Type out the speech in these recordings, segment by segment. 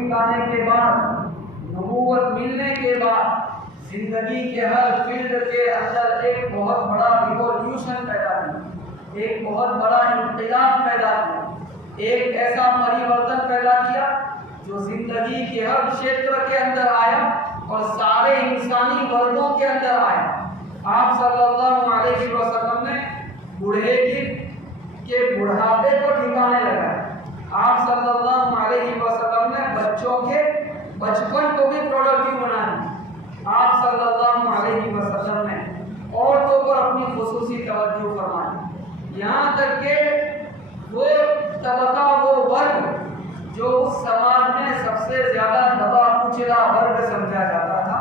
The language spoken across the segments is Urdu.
تشریف لانے کے بعد، نبوت ملنے کے بعد زندگی کے ہر فیلڈ کے اندر ایک بہت بڑا ریولیوشن پیدا کیا، ایک بہت بڑا انقلاب پیدا کیا، ایک ایسا پریورتن پیدا کیا جو زندگی کے ہر چھیتر کے اندر آیا اور سارے انسانی وردوں کے اندر آیا۔ آپ صلی اللہ علیہ وسلم نے بوڑھے کے بڑھاپے کو ٹھکانے لگایا۔ آپ صلی اللہ علیہ وسلم نے بچوں کے بچپن کو بھی پروڈکٹیو بنایا۔ آپ صلی اللہ علیہ وسلم نے عورتوں پر اپنی خصوصی توجہ فرمائی، یہاں تک کہ وہ طبقہ، وہ ورگ جو اس سماج میں سب سے زیادہ دبا کچلا ورگ سمجھا جاتا تھا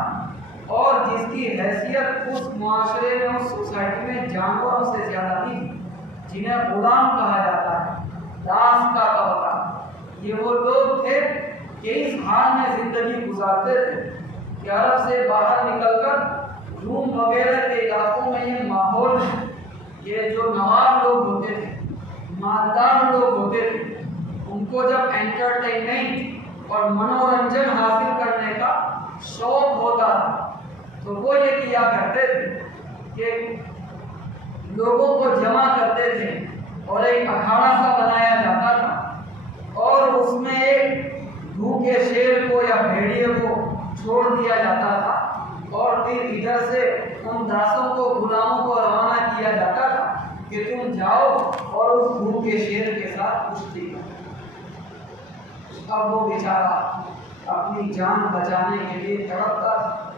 اور جس کی حیثیت اس معاشرے میں، اس سوسائٹی میں جانوروں سے زیادہ تھی، جنہیں غلام کہا جاتا ہے، داس کا طبقہ، یہ وہ لوگ تھے کہ اس حال میں زندگی گزارتے تھے کہ عرب سے باہر نکل کر روم وغیرہ کے علاقوں میں یہ ماحول، یہ جو نواب لوگ ہوتے تھے، مالدار لوگ ہوتے تھے، ان کو جب انٹرٹینمنٹ اور منورنجن حاصل کرنے کا شوق ہوتا تھا تو وہ یہ کیا کرتے تھے کہ لوگوں کو جمع کرتے تھے اور ایک اکھاڑا سا بنایا جاتا تھا اور اس میں ایک بھوکے شیر کو یا بھیڑیے کو چھوڑ دیا جاتا تھا اور پھر ادھر سے ان داسوں کو، غلاموں کو روانہ کیا جاتا تھا کہ تم جاؤ اور اس بھوکے شیر کے ساتھ کشتی کرو۔ اب وہ بیچارہ اپنی جان بچانے کے لیے تڑپتا تھا،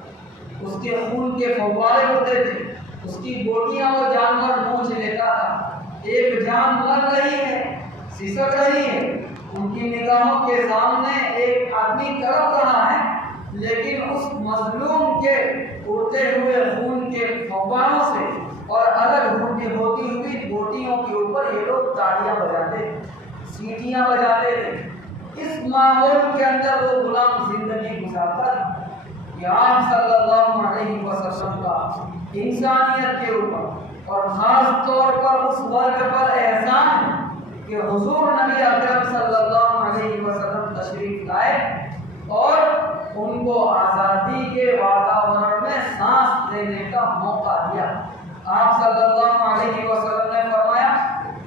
اس کے خون کے فوارے ہوتے تھے، اس کی بوٹیاں وہ جانور نوچ لیتا تھا، ایک جان مر رہی ہے، سسک رہی ہے، ان کی نگاہوں کے سامنے ایک آدمی تڑپ رہا ہے، لیکن اس مظلوم کے اڑتے ہوئے خون کے فواروں سے اور الگ ہوتی ہوئی بوٹیوں کے اوپر یہ لوگ تاڑیاں بجاتے، سیٹیاں بجاتے تھے۔ اس ماحول کے اندر وہ غلام زندگی گزارتا تھا کہ آپ صلی اللہ علیہ وسلم کا انسانیت کے اوپر اور خاص طور پر اس ورگ پر احسان ہے کہ حضور نبی اکرم صلی اللہ علیہ وسلم تشریف لائے اور ان کو آزادی کے واتاورن میں سانس لینے کا موقع دیا۔ آپ صلی اللہ علیہ وسلم نے فرمایا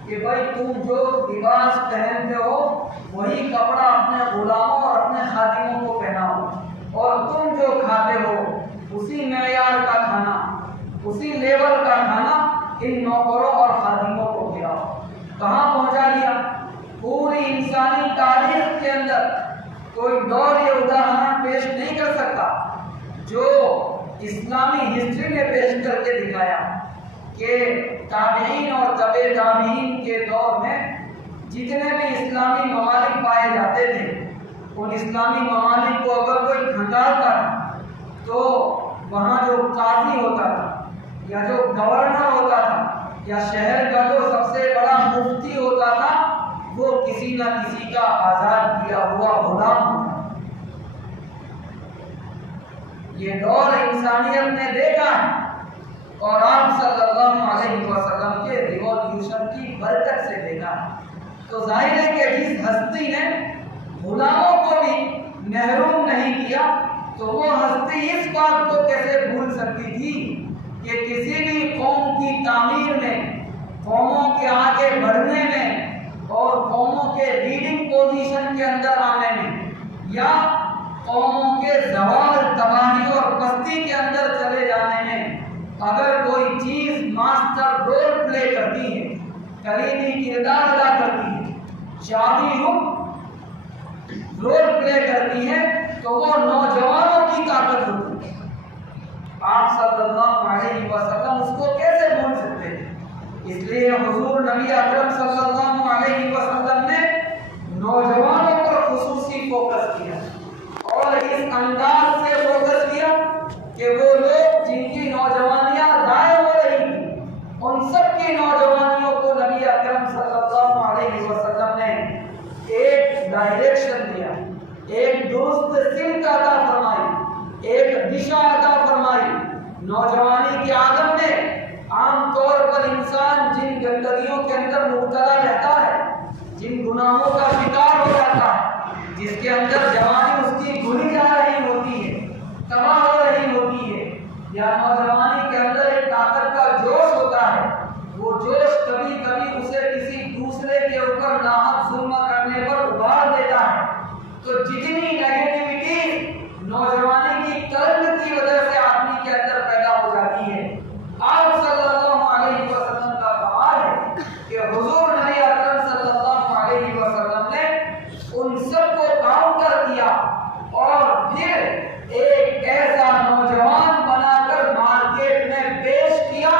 کہ بھائی تم جو لباس پہنتے ہو وہی کپڑا اپنے غلاموں اور اپنے خادموں کو پہناؤ، اور تم جو کھاتے ہو اسی معیار کا کھانا، اسی لیول کا کھانا ان نوکروں اور خادموں کو کھلاؤ۔ کہاں پہنچا دیا؟ پوری انسانی تاریخ کے اندر کوئی دور یہ اداہرن پیش نہیں کر سکتا جو اسلامی ہسٹری نے پیش کر کے دکھایا کہ تابعین اور تبع تابعین کے دور میں جتنے بھی اسلامی ممالک پائے جاتے تھے، ان اسلامی ممالک کو اگر کوئی کھنگالتا تھا تو وہاں جو قاضی ہوتا تھا یا جو گورنر ہوتا تھا یا شہر کا جو سب سے بڑا مفتی ہوتا تھا وہ کسی نہ کسی کا آزاد کیا ہوا غلام ہوتا۔ یہ دور انسانیت نے دیکھا ہے اور آپ صلی اللہ علیہ وسلم کے ریولیوشن کی برکت سے دیکھا ہے۔ تو ظاہر ہے کہ جس ہستی نے غلاموں کو بھی محروم نہیں کیا تو وہ ہستی اس بات کو کیسے بھول سکتی تھی کہ کسی بھی قوم کی تعمیر میں، قوموں کے آگے بڑھنے میں اور قوموں کے لیڈنگ پوزیشن کے اندر آنے میں یا قوموں کے زوال، تباہی اور پستی کے اندر چلے جانے میں اگر کوئی چیز ماسٹر رول پلے کرتی ہے، کلیدی کردار ادا کرتی ہے، شامی رول پلے کرتی ہے تو وہ نوجوانوں کی طاقت ہوتی ہے۔ آپ صلی اللہ علیہ وسلم اس کو کیسے بھول سکتے ہیں؟ اس لیے حضور نبی اکرم صلی اللہ علیہ وسلم نے نوجوانوں پر خصوصی فوکس کیا اور اس انداز سے فوکس کیا کہ وہ لوگ جن کی نوجوانیاں ضائع ہو رہی تھی ان سب کی نوجوانیوں کو نبی اکرم صلی اللہ علیہ وسلم نے ایک ڈائریکشن دیا، ایک درست سمت عطا فرمائی، ایک دشا عطا فرمائی۔ نوجوانی کے عالم میں عام طور پر انسان جن گندگیوں کے اندر مبتلا رہتا ہے، جن گناہوں کا شکار ہو جاتا ہے، جس کے اندر جوانی اس کی بھولی جا رہی ہوتی ہے، تباہ ہو رہی ہوتی ہے، یا نوجوانی کے اندر ایک طاقت کا جوش ہوتا ہے، وہ جوش کبھی کبھی اسے کسی دوسرے کے اوپر ناحق ظلم کرنے پر ابھار دیتا ہے۔ تو جتنی نیگیٹیوٹی نوجوانی کی کرن کی وجہ سے آدمی کے اندر پیدا ہو جاتی ہے، آپ صلی اللہ علیہ وسلم کا کمال ہے کہ حضور نبی اکرم صلی اللہ علیہ وسلم نے ان سب کو کاؤنٹر کیا اور پھر ایک ایسا نوجوان بنا کر مارکیٹ میں پیش کیا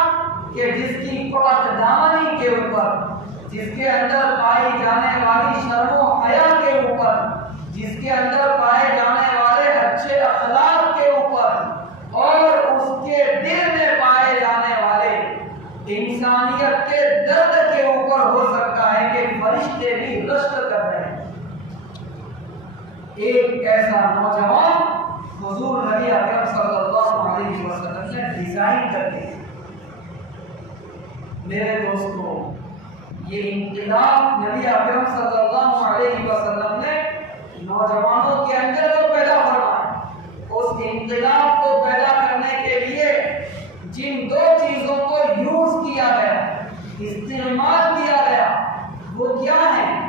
کہ جس کی پاک دامنی کے اوپر، جس کے اندر پائی جانے والی شرم و حیا کے اوپر، جس کے اندر پائے جانے والے اچھے اخلاق کے اوپر اور اس کے دل میں پائے جانے والے انسانیت کے درد کے اوپر ہو سکتا ہے کہ فرشتے بھی رشک کر رہے ہیں۔ ایک ایسا نوجوان حضور نبی اکرم صلی اللہ علیہ وسلم نے ڈیزائن کر کے، میرے دوستوں، یہ انقلاب نبی اکرم صلی اللہ علیہ وسلم نے نوجوانوں کے اندر تو پیدا فرمایا۔ اس انقلاب کو پیدا کرنے کے لیے جن دو چیزوں کو یوز کیا گیا، استعمال کیا گیا، وہ کیا ہیں؟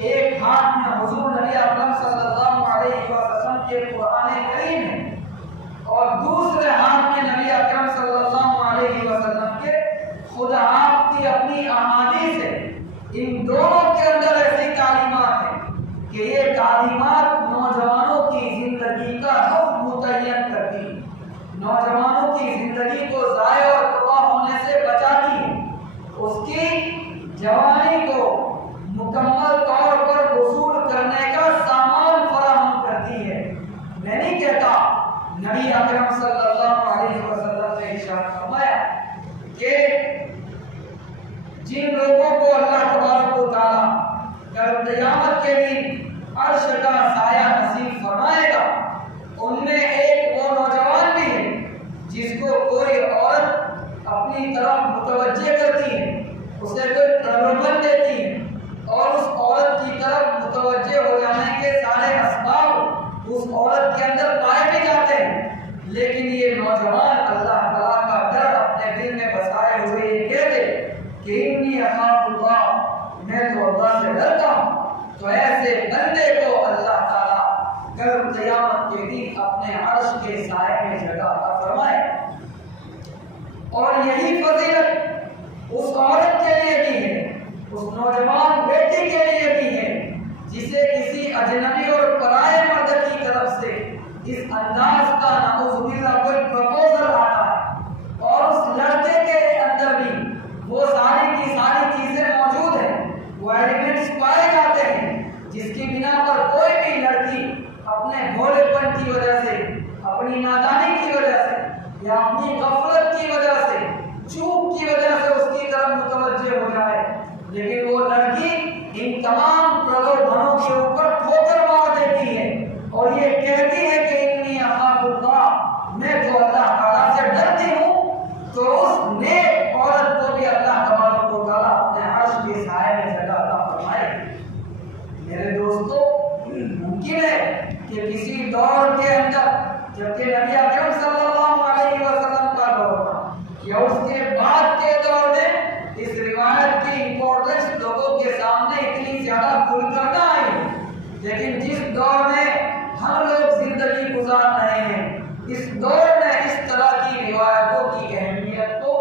ایک ہاتھ میں حضور نبی اکرم صلی اللہ علیہ وسلم کے قرآن کریم ہے اور دوسرے ہاتھ میں نبی اکرم صلی اللہ علیہ وسلم کے خود آپ کی اپنی احادیث ہے۔ ان دونوں کے اندر ایسی تعلیمات ہیں کہ یہ تعلیمات نوجوانوں کی زندگی کا رخ متعین کرتی ہیں، نوجوانوں کی زندگی کو ضائع اور تباہ ہونے سے بچاتی ہیں، اس کی جوانی کو مکمل طور پر وصول کرنے کا سامان فراہم کرتی ہے۔ میں نہیں کہتا، نبی اکرم صلی اللہ علیہ وسلم نے ارشاد فرمایا کہ جن لوگوں کو اللہ تبارک و تعالی کل قیامت کے دن عرش کا سایہ نصیب فرمائے گا، ان میں ایک وہ نوجوان بھی ہے جس کو کوئی عورت اپنی طرف متوجہ کرتی ہے، اسے کوئی پرلوبن دیتی ہے اور اس عورت کی طرف متوجہ ہو جانے کے سارے اسباب اس عورت کے اندر پائے بھی جاتے ہیں، لیکن یہ نوجوان اللہ تعالیٰ کا ڈر اپنے دل میں بسائے ہوئے یہ کہہ دے کہ انی اخاف اللہ، میں تو اللہ سے ڈرتا ہوں، تو ایسے بندے کو اللہ تعالیٰ کل قیامت کے دن اپنے عرش کے سائے میں جگہ عطا فرمائے۔ اور یہی فضیلت اس عورت کے لیے بھی ہے، اس نوجوان بیٹی کے لیے بھی ہے جسے کسی اجنبی اور پرائے مرد کی طرف سے اس انداز کا نعوذ باللہ کوئی پروپوزل آتا ہے اور اس لڑکے کے اندر بھی وہ ساری کی ساری چیزیں موجود ہیں، وہ ایلیمنٹس پائے جاتے ہیں جس کی بنا پر کوئی بھی لڑکی اپنے بھولے پن کی وجہ سے، اپنی نادانی کی وجہ سے یا اپنی غفلت کی وجہ سے، چوک کی وجہ سے اس کی طرف متوجہ ہو جائے، لیکن وہ لڑکی ان تمام پرلوبھنوں کے اوپر ٹھوکر مار دیتی ہے اور یہ کہتی ہے کہ انی اخاف اللہ، میں تو اللہ تعالیٰ سے ڈرتی ہوں، تو اس نیک عورت کو بھی اللہ تبارک و تعالیٰ اپنے عرش کے سائے میں جگہ عطا فرمائے۔ میرے دوستو، ممکن ہے کہ کسی دور کے اندر جبکہ نبی اکرم صلی اللہ علیہ وسلم کا دور تھا یا اس کے بعد کے دور میں اس روایت کی امپورٹنس لوگوں کے سامنے اتنی زیادہ کھل کر نہ آئی، لیکن جس دور میں ہم لوگ زندگی گزار رہے ہیں، اس دور میں اس طرح کی روایتوں کی اہمیت کو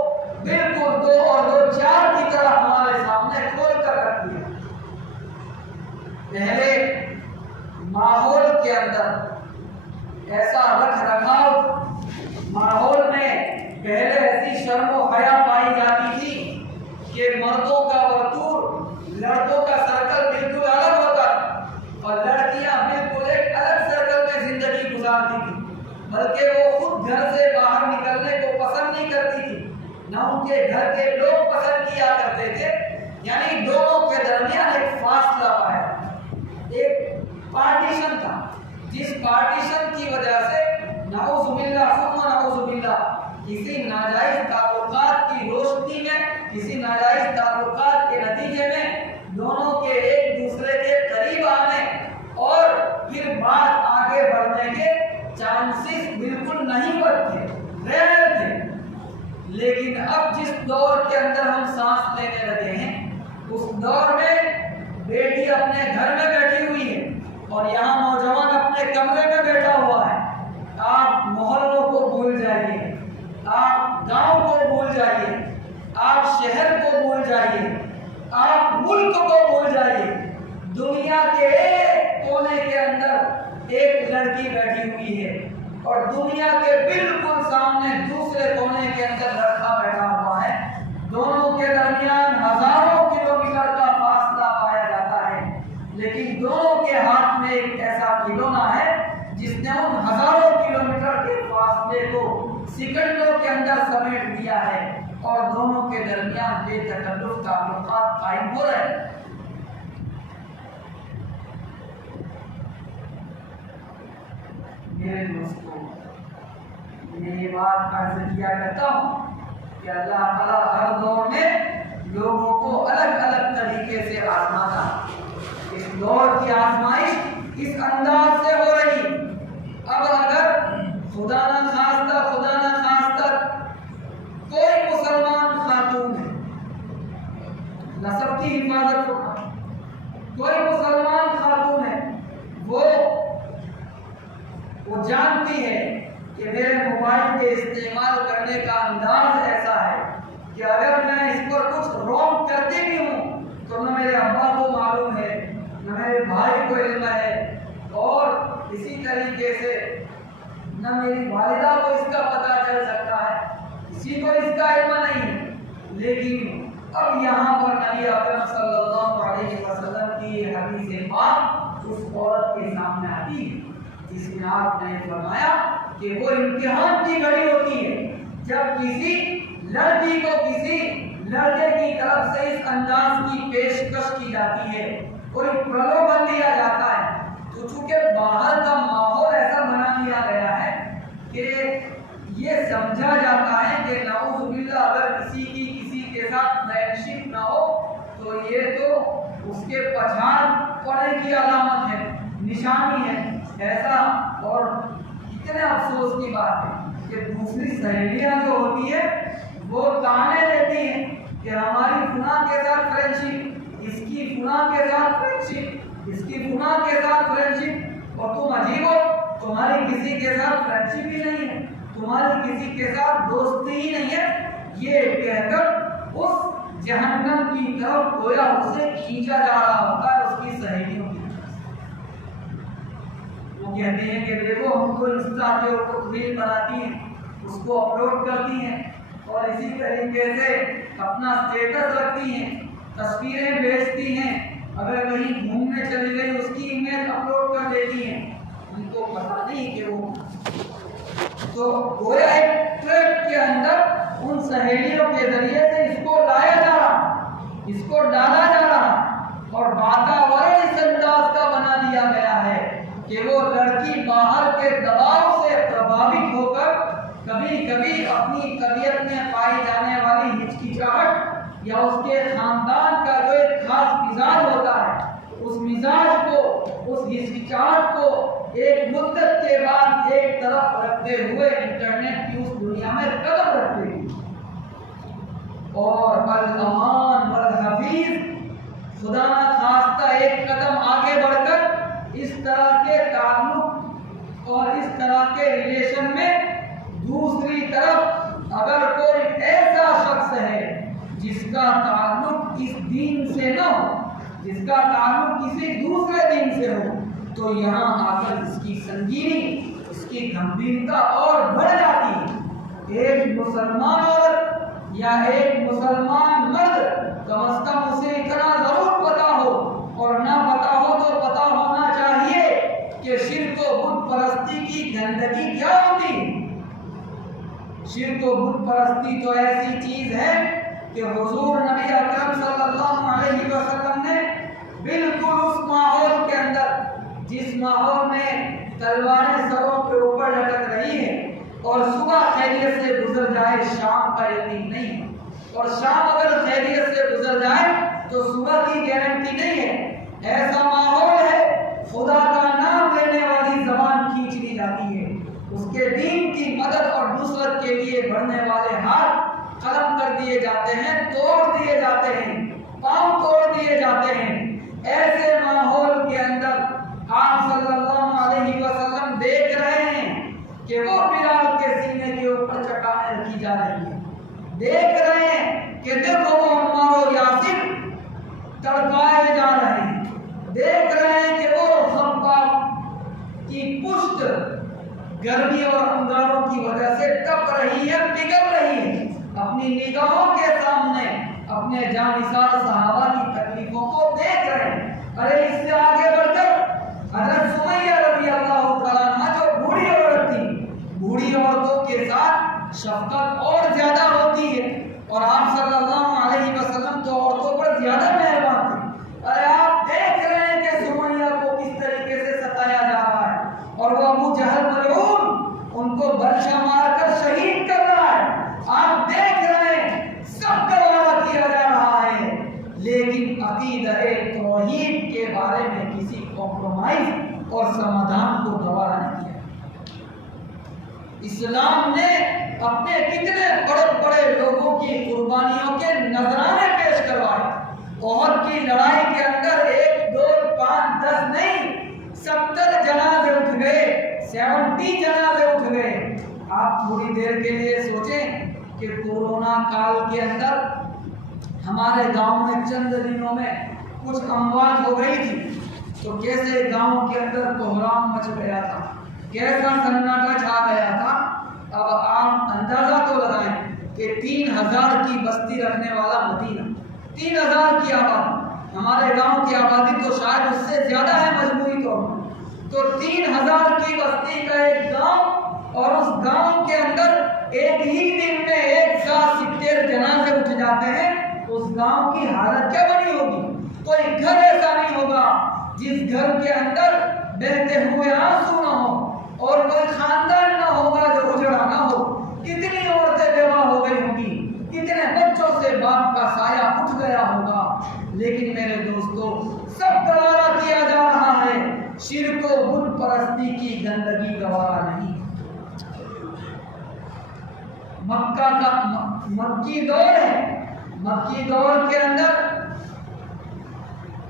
بالکل 2 اور 2 4 کی طرح ہمارے سامنے کھول کر رکھ دیا۔ پہلے ماحول کے اندر ایسا رکھ رکھاؤ، ماحول میں پہلے ایسی شرم و حیا پائی جاتی تھی کہ مردوں کا ورتور، لڑکوں کا سرکل بالکل الگ ہوتا اور لڑکیاں بالکل ایک الگ سرکل میں زندگی گزارتی تھی، بلکہ وہ خود گھر سے باہر نکلنے کو پسند نہیں کرتی تھی، نہ ان کے گھر کے لوگ پسند کیا کرتے تھے، یعنی دونوں کے درمیان ایک فاصلہ پایا، ایک پارٹیشن تھا، جس پارٹیشن کی وجہ سے نعوذ باللہ ثم نعوذ باللہ کسی ناجائز تعلقات کی روشنی میں، کسی ناجائز تعلقات کے نتیجے میں دونوں کے ایک دوسرے کے قریب آنے اور پھر چانسز بالکل نہیں بنتے، ریئر تھے. لیکن اب جس دور کے اندر ہم سانس لینے لگے ہیں اس دور میں بیٹی اپنے گھر میں بیٹھی ہوئی ہے اور یہاں نوجوان اپنے کمرے میں بیٹھا ہوا ہے. آپ محلوں کو بھول جائیے، آپ گاؤں کو بھول جائیے، آپ شہر کو بھول جائیے، آپ ملک کو بھول جائیے. دنیا کے ایک کونے کے اندر ایک لڑکی بیٹھی ہوئی ہے اور دنیا کے بالکل سامنے دوسرے کونے کے اندر لڑکا بیٹھا ہوا ہے. دونوں کے درمیان ہزاروں کلومیٹر کا فاصلہ پایا جاتا ہے، لیکن دونوں کے ہاتھ میں ایک ایسا کھلونا ہے جس نے ان ہزاروں کلومیٹر کے فاصلے کو سیکنڈوں کے اندر سمیٹ دیا ہے اور دونوں کے درمیان بے تکلف تعلقات قائم ہو رہے ہیں. میرے دوستوں، میں یہ بات عرض کیا کرتا ہوں کہ اللہ تعالیٰ ہر دور میں لوگوں کو الگ الگ طریقے سے آزماتا. اس دور کی آزمائش اس انداز سے ہو رہی. اب اگر خدا نہ خواستہ کوئی مسلمان خاتون ہے، نسب کی حفاظت ہوگا، کوئی مسلمان خاتون ہے، وہ جانتی ہے کہ میرے موبائل کے استعمال کرنے کا انداز ایسا ہے کہ اگر میں اس پر کچھ رونگ کرتی بھی ہوں تو نہ میرے ابا کو معلوم ہے نہ میرے بھائی کو علم ہے، اور اسی طریقے سے نہ میری والدہ کو اس کا پتہ چل سکتا ہے، کسی کو اس کا علم نہیں ہے. لیکن اب یہاں پر نبی اکرم صلی اللہ علیہ وسلم کی حدیث پاک اس عورت کے سامنے آتی ہے جس میں آپ نے فرمایا کہ وہ امتحان کی گھڑی ہوتی ہے جب کسی لڑکی کو کسی لڑکے کی طرف سے اس انداز کی پیشکش کی جاتی ہے، کوئی پرلوبن دیا جاتا ہے. تو چونکہ باہر کا ماحول ایسا بنا دیا گیا ہے کہ یہ سمجھا جاتا ہے کہ نعوذ باللہ اگر کسی کے ساتھ فرینڈشپ نہ ہو تو یہ تو اس کے پچھاڑ پڑنے کی علامت ہے، نشانی ہے. ایسا، اور کتنے افسوس کی بات ہے کہ دوسری سہیلیاں جو ہوتی ہے وہ تانے دیتی ہیں کہ ہماری فلاں کے ساتھ فرینڈشپ، اس کی فلاں کے ساتھ فرینڈشپ، اس کی فلاں کے ساتھ فرینڈشپ، اور تم عجیب ہو، تمہاری کسی کے ساتھ فرینڈشپ ہی نہیں ہے، تمہاری کسی کے ساتھ دوستی ہی نہیں ہے. یہ کہہ کر اس جہنم کی طرف گویا اسے کھینچا جا رہا ہوتا ہے اس کی سہیلیوں کی. وہ کہتے ہیں کہ دیکھو ہم کو انسٹا کے اوپر ریل بناتی ہیں، اس کو اپلوڈ کرتی ہیں اور اسی طریقے سے اپنا اسٹیٹس رکھتی ہیں، تصویریں بھیجتی ہیں، اگر کہیں گھومنے چلی گئی اس کی امیج اپلوڈ کر دیتی ہیں. ان کو پتا نہیں کہ وہ تو گویا ایک ٹریپ کے اندر ان سہیلیوں کے ذریعے سے اس کو لایا جا رہا، اس کو ڈالا جا رہا، اور واتاورن اس انداز کا بنا دیا گیا ہے کہ وہ لڑکی باہر کے دباؤ سے پربھاوت ہو کر کبھی کبھی اپنی طبیعت میں پائی جانے والی ہچکچاہٹ یا اس کے خاندان کا جو ایک خاص مزاج ہوتا ہے، اس مزاج کو، اس ہچکچاہٹ کو ایک مدت کے بعد ایک طرف رکھتے ہوئے انٹرنیٹ کی اس دنیا میں قدم رکھتے ہوئے، اور الامان والحفیظ خدا نہ خواستہ ایک قدم آگے بڑھ کر اس طرح کے تعلق اور اس طرح کے ریلیشن میں دوسری طرف اگر کوئی ایسا شخص ہے جس کا تعلق اس دین سے نہ ہو، جس کا تعلق کسی دوسرے دین سے ہو، تو یہاں آ کر اس کی سنگینی، اس کی گمبھیرتا اور بڑھ جاتی ہے. ایک مسلمان عورت یا ایک مسلمان مرد کم از کم اسے اتنا ضرور پتا ہو، اور نہ پتا ہو تو پتا ہونا چاہیے کہ شرک و بت پرستی کی گندگی کیا ہوتی ہے. شرک و بت پرستی تو ایسی چیز ہے کہ حضور نبی اکرم صلی اللہ علیہ وسلم نے بالکل اس ماحول کے اندر جس ماحول میں تلواریں سروں کے اوپر لٹک رہی ہیں اور صبح خیریت سے گزر جائے شام کا یقین نہیں ہے، اور شام اگر خیریت سے گزر جائے تو صبح کی گارنٹی نہیں ہے. ایسا ماحول ہے خدا کا نام لینے والی زبان کھینچ لی جاتی ہے، جاتے ہیں، توڑ دیے جاتے ہیں، پاؤں توڑ دیے جاتے ہیں۔ ایسے ماحول کے اندر آپ صلی اللہ علیہ وسلم دیکھ رہے ہیں کہ وہ بلال کے سینے کے اوپر چٹانیں رکھی جا رہی ہیں، دیکھ رہے ہیں کہ دیکھو وہ عمار و یاسر تڑپائے جا رہے ہیں، دیکھ رہے ہیں کہ وہ خباب کی پشت گرمی اور انگاروں کی وجہ سے تپ رہی ہے، پگھل رہی ہے۔ اپنی نگاہوں کے سامنے اپنے جانثار صحابہ کی تکلیفوں کو دیکھ رہے ہیں۔ ارے اس سے آگے بڑھ کر حضرت سمیہ رضی اللہ تعالیٰ عنہ جو بوڑھی عورت تھی، بوڑھی عورتوں کے ساتھ شفقت اور زیادہ ہوتی ہے، اور آپ صلی اللہ علیہ وسلم تو عورتوں پر زیادہ مہربان تھے۔ ارے آپ دیکھ رہے ہیں کہ سمیہ کو کس طریقے سے ستایا جا رہا ہے، اور وہ ابو جہل ملعون ان کو برچا مار کر شہید کر رہا ہے۔ آپ دیکھ رہے ہیں سب گوارا کیا جا رہا ہے، لیکن عقیدہ توحید کے بارے میں کسی کمپرومائز اور سمادھان کو گوارا نہیں کیا۔ اسلام نے اپنے کتنے بڑے بڑے لوگوں کی قربانیوں کے نذرانے پیش کروائے۔ احد کی لڑائی کے اندر 1 2 5 10 نہیں، 70 جنازے اٹھ گئے، 70 جنازے اٹھ گئے۔ آپ تھوڑی دیر کے لیے سوچیں کہ کورونا کال کے اندر ہمارے گاؤں میں چند دنوں میں کچھ اموات ہو گئی تھی، تو کیسے گاؤں کے اندر کوہرام مچ گیا تھا، کیسا سناٹا چھا گیا تھا۔ اب آپ اندازہ تو لگائیں کہ 3000 کی بستی رکھنے والا مدینہ، 3000 کی آبادی، ہمارے گاؤں کی آبادی تو شاید اس سے زیادہ ہے مجموعی طور پر، تو 3000 کی بستی کا ایک گاؤں، اور اس گاؤں کے اندر ایک ہی دن میں 170 جنازے اٹھ جاتے ہیں، اس گاؤں کی حالت کیا بنی ہوگی؟ کوئی گھر ایسا نہیں ہوگا جس گھر کے اندر بہتے ہوئے آنسو نہ ہو، اور کوئی خاندان نہ ہوگا جو اجڑا نہ ہو۔ کتنی عورتیں بیوہ ہو گئی ہوں گی، کتنے بچوں سے باپ کا سایہ اٹھ گیا ہوگا، لیکن میرے دوستو سب گوارا کیا جا رہا ہے، شرک و بت پرستی کی گندگی گوارا نہیں۔ مکہ کا مکی دور ہے، مکی دور کے اندر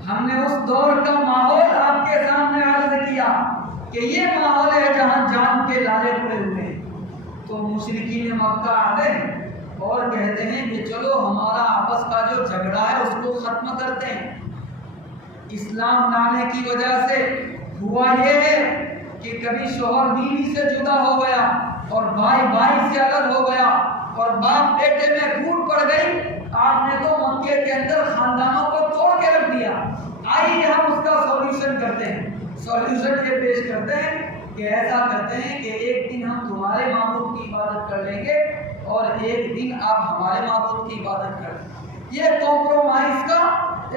ہم نے اس دور کا ماحول آپ کے سامنے عرض کیا کہ یہ ماحول ہے جہاں جان کے لالے پڑے ہوئے ہیں۔ تو مشرکین مکہ آتے ہیں اور کہتے ہیں کہ چلو ہمارا آپس کا جو جھگڑا ہے اس کو ختم کرتے ہیں۔ اسلام لانے کی وجہ سے ہوا یہ ہے کہ کبھی شوہر بیوی سے جدا ہو گیا، اور بھائی بھائی سے الگ ہو گیا، اور باپ بیٹے میں پھوٹ پڑ گئی۔ آپ نے تو مکے کے اندر خاندانوں کو توڑ کے رکھ دیا۔ آئیے ہم اس کا سولوشن کرتے ہیں۔ سولوشن یہ پیش کرتے ہیں کہ ایسا کرتے ہیں کہ ایک دن ہم تمہارے معبود کی عبادت کر لیں گے، اور ایک دن آپ ہمارے معبود کی عبادت کر لیں گے۔ یہ کمپرومائز کا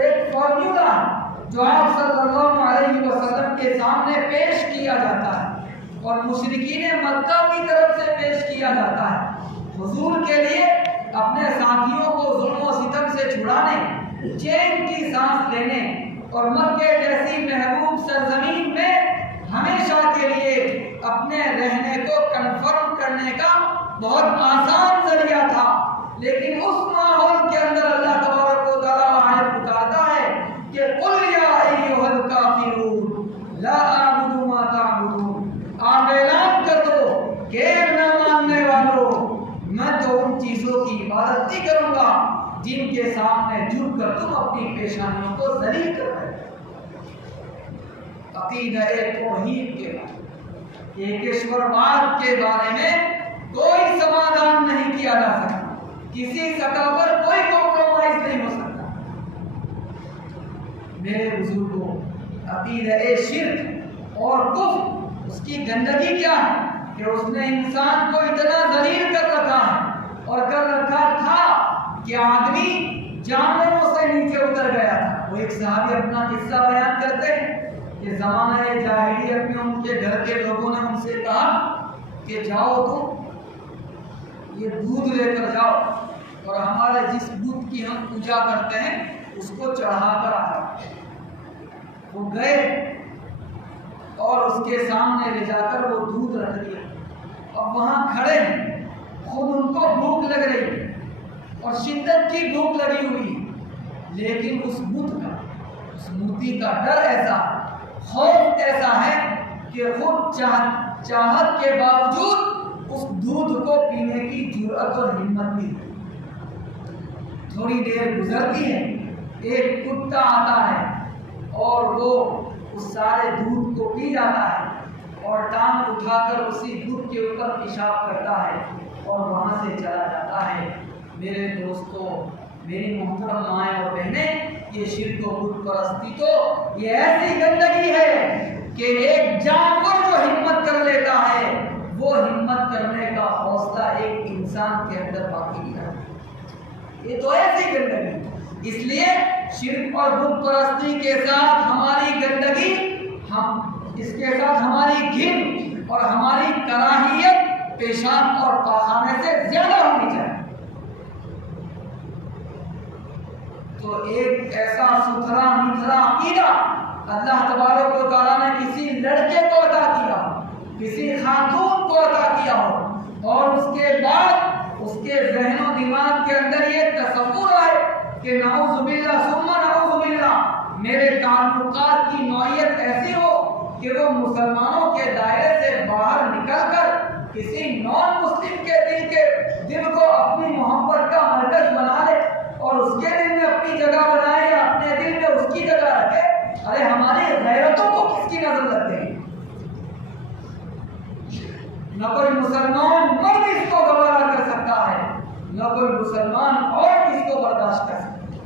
ایک فارمولا ہے جو آپ صلی اللہ علیہ وسلم کے سامنے پیش کیا جاتا ہے، اور مشرکین مکہ کی طرف سے پیش کیا جاتا ہے۔ حضور کے لیے اپنے ساتھیوں کو ظلم و ستم سے چھڑانے، چین کی سانس لینے، اور مکہ جیسی محبوب سرزمین میں ہمیشہ کے لیے اپنے رہنے کو کنفرم کرنے کا بہت آسان ذریعہ تھا۔ لیکن اس ماحول کے اندر اللہ تبارک و تعالیٰ آیت اتارتا ہے کہ قل یا ایھا الکافرون لا اعبد ما تعبدون، آپ اعلان کر دو کہ نہ ماننے والوں، میں تو ان چیزوں کی عبادت نہیں کروں گا جن کے سامنے جھک کر تم اپنی پیشانیوں کو ذلیل کر رہے ہو۔ عقیدہ توحید کے بارے، ایکیشورواد کے بارے میں کوئی سمادھان نہیں کیا جا سکتا، کسی سطح پر کوئی کمپرومائز نہیں ہو سکتا۔ میرے بزرگوں، عقیدہ شرک اور کفر، اس کی گندگی کیا ہے کہ اس نے انسان کو اتنا ذلیل کر رکھا ہے، اور کر رکھا تھا کہ آدمی جانوروں سے نیچے اتر گیا تھا۔ وہ ایک صحابی اپنا قصہ بیان کرتے ہیں کہ زمانہ جاہلیت میں ان کے گھر کے لوگوں نے ان سے کہا کہ جاؤ تم یہ دودھ لے کر جاؤ، اور ہمارے جس بت کی ہم پوجا کرتے ہیں اس کو چڑھا کر آ جاؤ۔ وہ گئے اور اس کے سامنے لے جا کر وہ دودھ رکھ دیا۔ اب وہاں کھڑے ہیں، خود ان کو بھوک لگ رہی، اور شدت کی بھوک لگی ہوئی، لیکن اس بت کا، اس مورتی کا ڈر ایسا، خوف ایسا ہے کہ خود چاہت کے باوجود اس دودھ کو پینے کی جرأت اور ہمت نہیں۔ تھوڑی دیر گزرتی ہے، ایک کتا آتا ہے اور وہ اس سارے دودھ کو پی جاتا ہے اور ٹانگ اٹھا کر اسی دودھ کے اوپر پیشاب کرتا ہے اور وہاں سے چلا جاتا ہے۔ میرے دوستو، میری محترم مائیں اور بہنیں، یہ شرک و بت پرستی تو یہ ایسی گندگی ہے کہ ایک جانور جو ہمت کر لیتا ہے وہ ہمت کرنے کا حوصلہ ایک انسان کے اندر باقی نہیں رہتا۔ یہ تو ایسی گندگی، اس لیے شرک اور بت پرستی کے ساتھ ہماری گندگی، اس کے ساتھ ہماری گھن اور ہماری کراہیت پیشاب اور پاخانے سے زیادہ ہونی چاہیے۔ تو ایک ایسا ستھرا نتھرا عقیدہ اللہ تبارک و تعالیٰ نے کسی لڑکے کو عطا کیا، کسی خاتون کو عطا کیا ہو، اور اس کے بعد اس کے ذہن و دماغ کے اندر یہ تصور ہے کہ نعوذ باللہ ثم نعوذ باللہ میرے تعلقات کی نوعیت ایسی ہو کہ وہ مسلمانوں کے دائرے سے باہر نکل کر کسی نان مسلم کے دل کو اپنی محبت کا مرکز بنا لے اور اس کے دل میں اپنی جگہ بنائے یا اپنے دل میں اس کی جگہ رکھے۔ ارے ہماری غیرتوں کو کس کی نظر لگتے ہیں؟ نہ کوئی مسلمان مرد اس کو گوارا کر سکتا ہے، نہ کوئی مسلمان اور اس کو برداشت کر سکتا ہے۔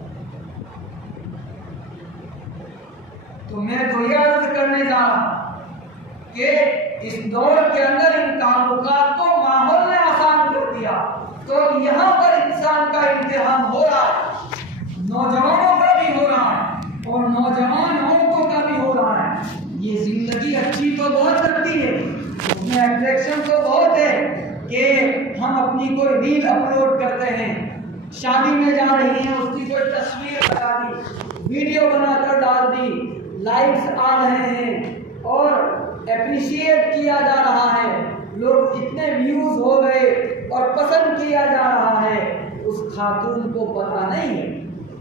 تو میں تو یہ عرض کرنے جا رہا کہ اس دور کے اندر ان تعلقات کو ماحول نے آسان کر دیا، تو یہاں پر انسان کا امتحان ہو رہا ہے، نوجوانوں کا بھی ہو رہا ہے اور نوجوان عورتوں کا بھی ہو رہا ہے۔ یہ زندگی اچھی تو بہت لگتی ہے، اس میں اٹریکشن تو بہت ہے کہ ہم اپنی کوئی ریل اپلوڈ کرتے ہیں، شادی میں جا رہی ہیں، اس کی کوئی تصویر لگا دی، ویڈیو بنا کر ڈال دی، لائکس آ رہے ہیں اور اپریشیٹ کیا جا رہا ہے، لوگ اتنے ویوز ہو گئے اور پسند کیا جا رہا ہے۔ اس خاتون کو پتہ نہیں ہے،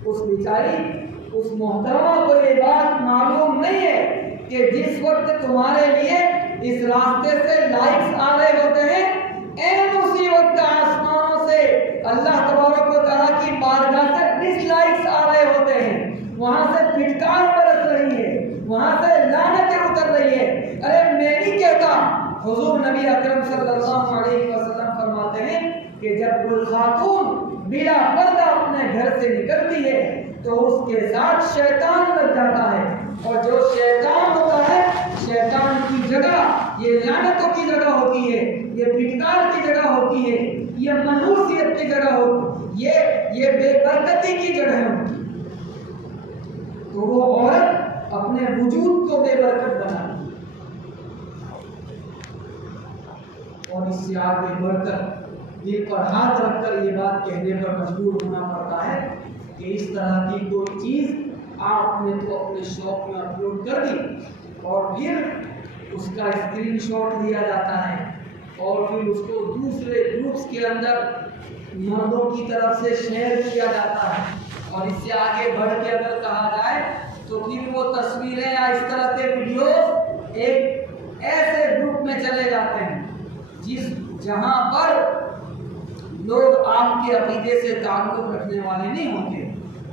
اس بیچاری، اس محترمہ کو یہ بات معلوم نہیں ہے کہ جس وقت تمہارے لیے اس راستے سے لائکس آ رہے ہوتے ہیں، این اسی وقت آسمانوں سے اللہ تبارک و تعالیٰ کی بارگاہ سے ڈس لائکس آ رہے ہوتے ہیں، وہاں سے پھٹکار برس رہی ہے، وہاں سے لعنتیں اتر رہی ہے۔ ارے میں نہیں کہتا، حضور نبی اکرم صلی اللہ علیہ وسلم فرماتے ہیں کہ جب کوئی خاتون بلا پردہ اپنے گھر سے نکلتی ہے تو اس کے ساتھ شیطان لگ جاتا ہے، اور جو شیطان ہوتا ہے، شیطان کی جگہ یہ لعنتوں کی جگہ ہوتی ہے، یہ پھٹکار کی جگہ ہوتی ہے، یہ منحوسیت کی جگہ ہوتی ہے، یہ بے برکتی کی جگہ ہوتی ہے۔ تو وہ عورت اپنے وجود کو بے برکت بنا، اور اس سے آگے بڑھ کر دل پر ہاتھ رکھ کر یہ بات کہنے پر مجبور ہونا پڑتا ہے کہ اس طرح کی کوئی چیز آپ نے تو اپنے شوق میں اپلوڈ کر دی، اور پھر اس کا اسکرین شاٹ لیا جاتا ہے اور پھر اس کو دوسرے گروپس کے اندر مردوں کی طرف سے شیئر کیا جاتا ہے، اور اس سے آگے بڑھ کے اگر کہا جائے تو پھر وہ تصویریں یا اس طرح کے ویڈیوز ایک ایسے گروپ میں چلے جاتے ہیں جہاں پر لوگ آپ کے عقیدے سے تعلق رکھنے والے نہیں ہوتے،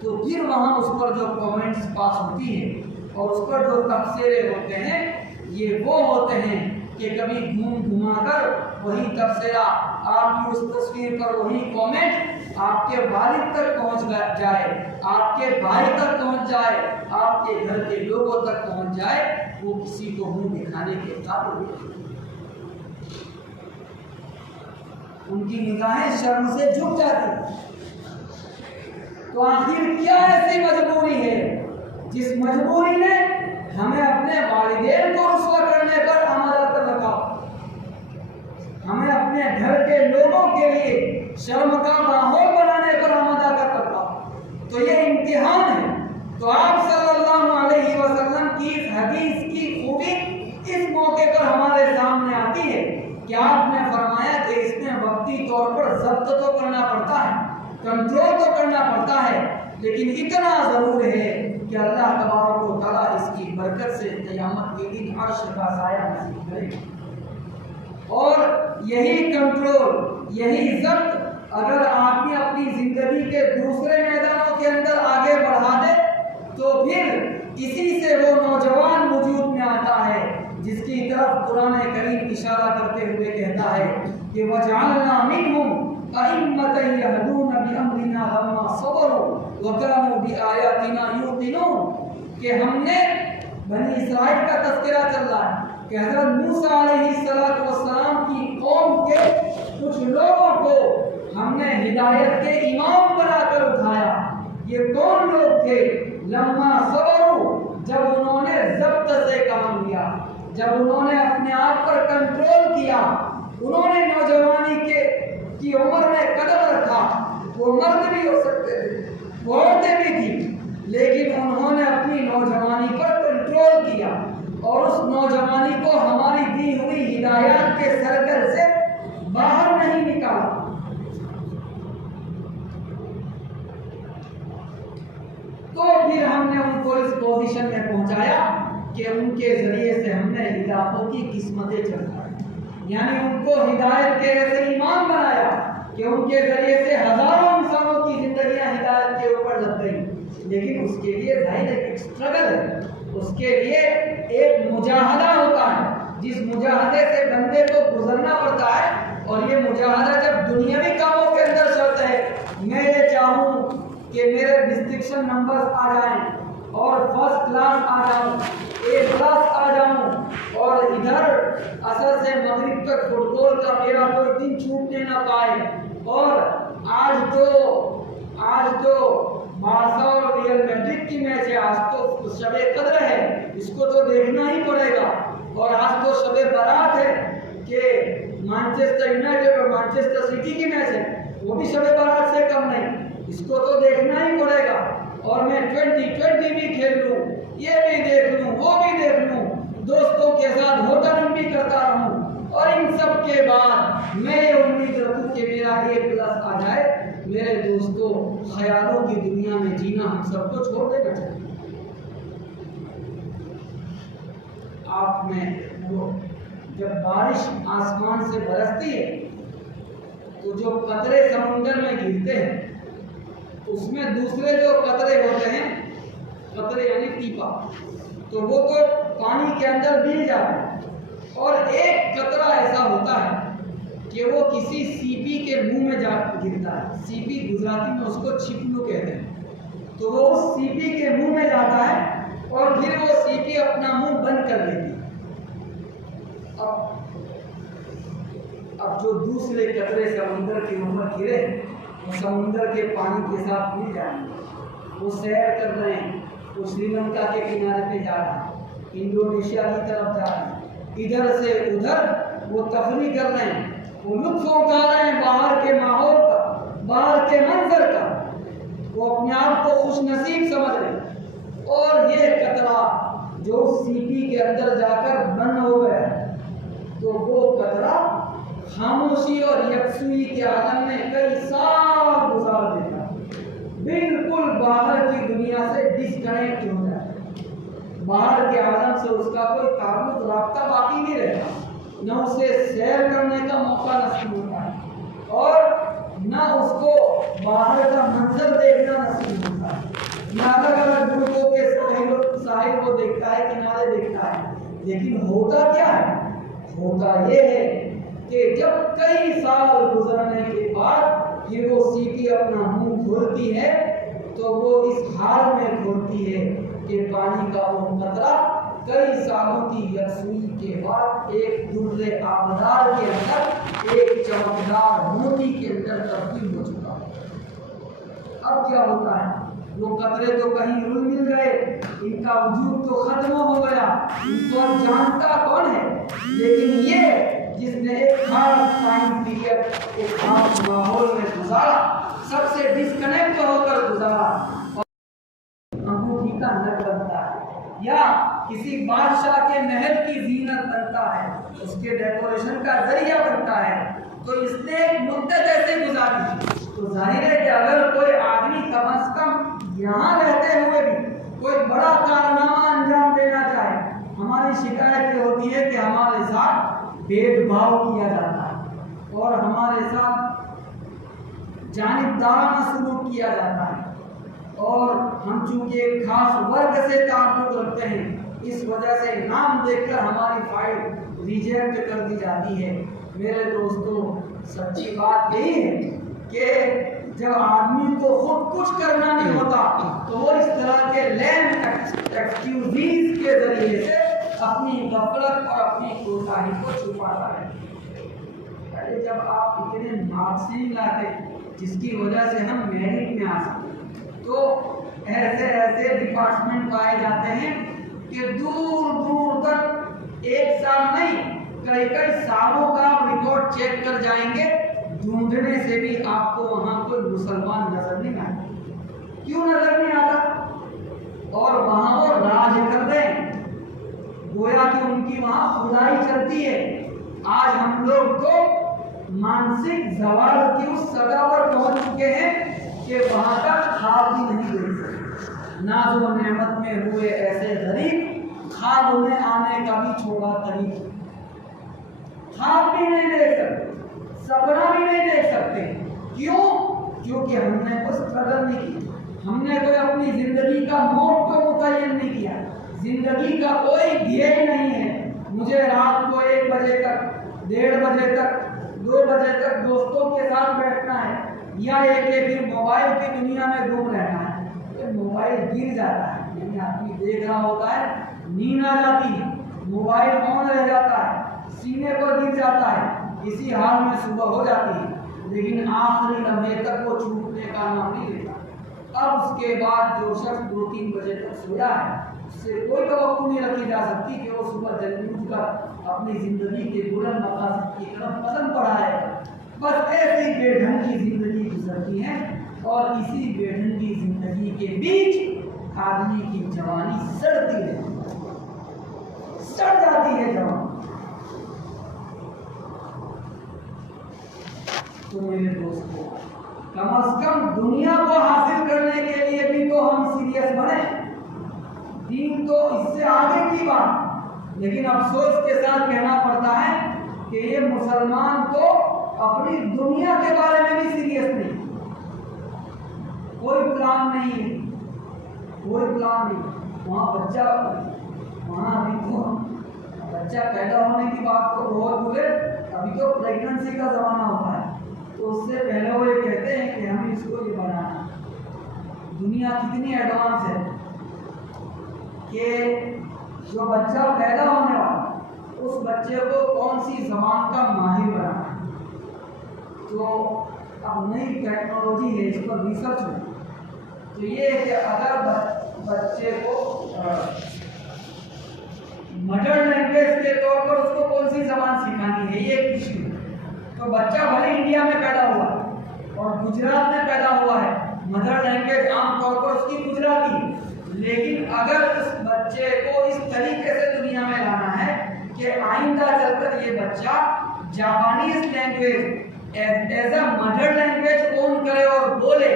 تو پھر وہاں اس پر جو کامنٹس پاس ہوتی ہے اور اس پر جو تبصرے ہوتے ہیں، یہ وہ ہوتے ہیں کہ کبھی گھما کر وہی تبصرہ، آپ کی اس تصویر پر وہی کامنٹ آپ کے والد تک پہنچ جائے، آپ کے بھائی تک پہنچ جائے، آپ کے گھر کے لوگوں تک پہنچ جائے، وہ کسی کو منہ دکھانے کے قابل نہیں، ان کی نگاہیں شرم سے جھک جاتی۔ تو آخر کیا ایسی مجبوری ہے جس مجبوری نے ہمیں اپنے والدین کو رسوا کرنے پر آمادہ کر رکھا، ہمیں اپنے گھر کے لوگوں کے لیے شرم کا ماحول بنانے پر آمادہ کر رکھا؟ تو یہ امتحان ہے۔ تو آپ صلی اللہ علیہ وسلم کی اس حدیث کی خوبی اس موقع پر ہمارے سامنے آتی ہے کہ آپ نے فرمایا کہ اس میں وقتی طور پر ضبط تو کرنا پڑتا ہے، کنٹرول تو کرنا پڑتا ہے، لیکن اتنا ضرور ہے کہ اللہ تبارک و تعالیٰ اس کی برکت سے قیامت کے دن عرش کا سایہ نصیب کرے۔ اور یہی کنٹرول، یہی ضبط اگر آدمی اپنی زندگی کے دوسرے میدانوں کے اندر آگے بڑھا دے تو پھر اسی سے وہ نوجوان وجود میں آتا ہے جس کی طرف قرآن کریم اشارہ کرتے ہوئے کہتا ہے کہ وَجَعَلْنَا مِنْهُمْ أَئِمَّةً يَهْدُونَ بِأَمْرِنَا لَمَّا صَبَرُوا وَكَانُوا بِآيَاتِنَا يُوقِنُونَ، کہ ہم نے بنی اسرائیل کا تذکرہ چل رہا ہے کہ حضرت موسیٰ علیہ السلام کی قوم کے کچھ لوگوں کو ہم نے ہدایت کے امام بنا کر اٹھایا۔ یہ کون لوگ تھے؟ لما صبروا، جب انہوں نے ضبط سے کام لیا، جب انہوں نے اپنے آپ پر کنٹرول کیا، انہوں نے نوجوانی کی عمر میں قدم رکھا۔ وہ مرد بھی ہو سکتے تھے، وہ عورتیں بھی تھیں، لیکن انہوں نے اپنی نوجوانی پر کنٹرول کیا اور اس نوجوانی کو ہماری دی ہوئی ہدایات کے سرکل سے باہر نہیں نکالا۔ تو پھر ہم نے ان کو اس پوزیشن میں پہنچایا کہ ان کے ذریعے سے ہم نے علاقوں کی قسمتیں چڑھائیں، یعنی ان کو ہدایت کے ایسے امام بنایا کہ ان کے ذریعے سے ہزاروں انسانوں کی زندگیاں ہدایت کے اوپر لگ گئی۔ لیکن اس کے لیے ظاہر ایک اسٹرگل ہے، اس کے لیے ایک مجاہدہ ہوتا ہے، جس مجاہدے سے بندے کو گزرنا پڑتا ہے۔ اور یہ مجاہدہ جب دنیاوی کاموں کے اندر چلتا ہے، میں یہ چاہوں کہ میرے ڈسٹنکشن نمبرز آ جائیں اور فرسٹ کلاس آ جاؤں، اے پلس آ جاؤں، اور ادھر عصر سے مغرب تک فٹ بال کا میرا کوئی دن چھوٹنے نہ پائے، اور آج تو بارسا اور ریئل میڈرڈ کی میچ ہے، آج تو شب قدر ہے، اس کو تو دیکھنا ہی پڑے گا، اور آج تو شب برات ہے کہ مانچسٹر یونائیٹڈ اور مانچسٹر سٹی کی میچ ہے، وہ بھی شب برات سے کم نہیں، اس کو تو دیکھنا ہی پڑے گا، اور میں 2020 بھی کھیل لوں، یہ بھی دیکھ لوں، وہ بھی دیکھ لوں، دوستوں کے ساتھ ہوٹل بھی کرتا رہوں، اور ان سب کے بعد میں یہ امید رکھوں کہ میرا اے پلس آ جائے۔ میرے دوستوں، خیالوں کی دنیا میں جینا ہم سب کو چھوڑ دینا چاہیے۔ آپ میں وہ جب بارش آسمان سے برستی ہے تو جو قطرے سمندر میں گرتے ہیں اس میں دوسرے جو قطرے ہوتے ہیں، قطرے یعنی ٹیپا، تو وہ تو پانی کے اندر مل جاتے ہیں، اور ایک قطرہ ایسا ہوتا ہے کہ وہ کسی سیپی کے منہ میں جا گرتا ہے۔ سیپی گجراتی میں اس کو چھپلو کہتے ہیں، تو وہ اس سیپی کے منہ میں جاتا ہے اور پھر وہ سیپی اپنا منہ بند کر لیتی ہے۔ اب جو دوسرے قطرے سمندر کے اوپر گرے وہ سمندر کے پانی کے ساتھ مل جائیں گے، وہ سیر کر رہے ہیں، وہ سری لنکا کے کنارے پہ جا رہے ہیں، انڈونیشیا کی طرف جا رہے ہیں، ادھر سے ادھر وہ تفریح کر رہے ہیں، وہ لطف اٹھا رہے ہیں باہر کے ماحول کا، باہر کے منظر کا، وہ اپنے آپ کو خوش نصیب سمجھ رہے ہیں، اور یہ قطرہ جو سیپی کے اندر جا کر بند ہو گیا تو وہ قطرہ خاموشی اور یکسوئی کے عالم میں کئی سال گزار دیتا ہے، بالکل باہر کی دنیا سے ڈسکنیکٹ ہو جاتا ہے، باہر کے عالم سے اس کا کوئی تعلق رابطہ باقی نہیں رہتا، نہ اسے سیر کرنے کا موقع نصیب ہوتا ہے اور نہ اس کو باہر کا منظر دیکھنا نصیب ہوتا ہے، نہ الگ الگ ملکوں کے ساحل کو دیکھتا ہے، کنارے دیکھتا ہے۔ لیکن ہوتا کیا ہے؟ ہوتا یہ ہے کہ جب کئی سال گزرنے کے بعد پھر وہ سیپی اپنا منہ کھولتی ہے تو وہ اس حال میں کھولتی ہے کہ پانی کا وہ قطرہ کئی سالوں کی یکسوئی کے بعد ایک در آبدار کے اندر، ایک چمکدار موتی کے اندر تبدیل ہو چکا ہے۔ اب کیا ہوتا ہے؟ وہ قطرے تو کہیں رل مل گئے، ان کا وجود تو ختم ہو گیا، ان کو اب جانتا کون ہے؟ لیکن یہ جس نے ایک خاص ٹائم پیریڈ، ایک خاص ماحول میں گزارا، سب سے ڈسکنیکٹ ہو کر گزارا، انگوٹھی کا نگ بنتا ہے یا کسی بادشاہ کے محل کی زینت بنتا ہے، اس کے ڈیکوریشن کا ذریعہ بنتا ہے، تو اس نے ایک مدت ایسے گزاری تو ظاہر ہے کہ اگر کوئی آدمی کم از کم یہاں رہتے ہوئے بھی کوئی بڑا کارنامہ انجام دینا چاہے، ہماری شکایت یہ ہوتی ہے کہ ہمارے ساتھ بھید بھاؤ کیا جاتا ہے اور ہمارے ساتھ جانبدارانہ سلوک کیا جاتا ہے، اور ہم چونکہ ایک خاص ورگ سے تعلق رکھتے ہیں اس وجہ سے نام دیکھ کر ہماری فائل ریجیکٹ کر دی جاتی ہے۔ میرے دوستو، سچی بات یہی ہے کہ جب آدمی کو خود کچھ کرنا نہیں ہوتا تو وہ اس طرح کے لیم ایکسکیوزز کے ذریعے سے اپنی غفلت اور اپنی کوتاہی کو چھپاتا ہے۔ پہلے جب آپ اتنے مارکس لاتے جس کی وجہ سے ہم میرٹ میں آ سکتے، تو ایسے ڈپارٹمنٹ پائے جاتے ہیں کہ دور دور تک ایک سال نہیں کئی سالوں کا ریکارڈ چیک کر جائیں گے، ڈھونڈنے سے بھی آپ کو وہاں کوئی مسلمان نظر نہیں آتا۔ کیوں نظر نہیں آتا؟ اور وہاں وہ راج کر رہے ہیں، گویا کہ ان کی وہاں خدائی چلتی ہے۔ آج ہم لوگ کو مانسک زوال کی اس سطح پر پہنچ چکے ہیں کہ وہاں کا خواب بھی نہیں دیکھ سکتے۔ ناز و نعمت میں ہوئے ایسے غریب، خواب میں آنے کا بھی چھوڑا طریق، خواب بھی نہیں دیکھ سکتے، سپنا بھی نہیں دیکھ سکتے۔ کیوں؟ کیونکہ ہم نے کوئی اسٹرگل نہیں کی، ہم نے کوئی اپنی زندگی کا موڈ کو متعین نہیں کیا، زندگی کا کوئی دھیے نہیں ہے۔ مجھے رات کو 1 بجے تک، 1:30 بجے تک، 2 بجے تک دوستوں کے ساتھ بیٹھنا ہے، یا ایک پھر موبائل کی دنیا میں گم رہنا ہے۔ تو موبائل گر جاتا ہے، یعنی آدمی دیکھ رہا ہوتا ہے، نیند آ جاتی ہے، موبائل آن رہ جاتا ہے، سینے پر گر جاتا ہے، اسی حال میں صبح ہو جاتی ہے، لیکن آخری لمحے تک وہ چھوٹنے کا نام نہیں لیتا۔ اب اس کے بعد جو شخص 2-3 بجے تک سویا ہے، اس سے کوئی توقع نہیں رکھی جا سکتی کہ وہ صبح جلدی اٹھ کر اپنی زندگی کے بلند مقاصد کی طرف قدم بڑھائے گا۔ بس ایسی بے ڈھنگی زندگی گزرتی ہے، اور اسی بے ڈھنگی زندگی کے بیچ آدمی کی جوانی سڑتی ہے، سڑ جاتی ہے جوانی۔ تو میرے دوستو، کم از کم دنیا کو حاصل کرنے کے لیے بھی تو ہم سیریس بنے۔ دین تو اس سے آگے کی بات، لیکن افسوس کے ساتھ کہنا پڑتا ہے کہ یہ مسلمان تو اپنی دنیا کے بارے میں بھی سیریس نہیں، کوئی پلان نہیں ہے، کوئی پلان نہیں۔ وہاں ابھی تو بچہ پیدا ہونے کی بات کو بہت بولے، ابھی تو پریگننسی کا زمانہ ہوتا ہے، تو اس سے پہلے وہ یہ کہتے ہیں کہ ہمیں اس کو یہ بنانا۔ دنیا کتنی ایڈوانس ہے کہ جو بچہ پیدا ہونے والا اس بچے کو کون سی زبان کا ماہر بنانا ہے۔ تو اب نئی ٹیکنالوجی ہے، اس پر ریسرچ ہو، تو یہ ہے کہ اگر بچے کو مدر لینگویج کے طور پر اس کو کون سی زبان سکھانی ہے، یہ ایک ایشو ہے۔ تو بچہ بھلے انڈیا میں پیدا ہوا ہے اور گجرات میں پیدا ہوا ہے، مدر لینگویج عام طور پر اس کی گجراتی ہے، لیکن اگر اس بچے کو اس طریقے سے دنیا میں لانا ہے کہ آئندہ چل کر یہ بچہ Japanese language as a mother language own کرے اور بولے،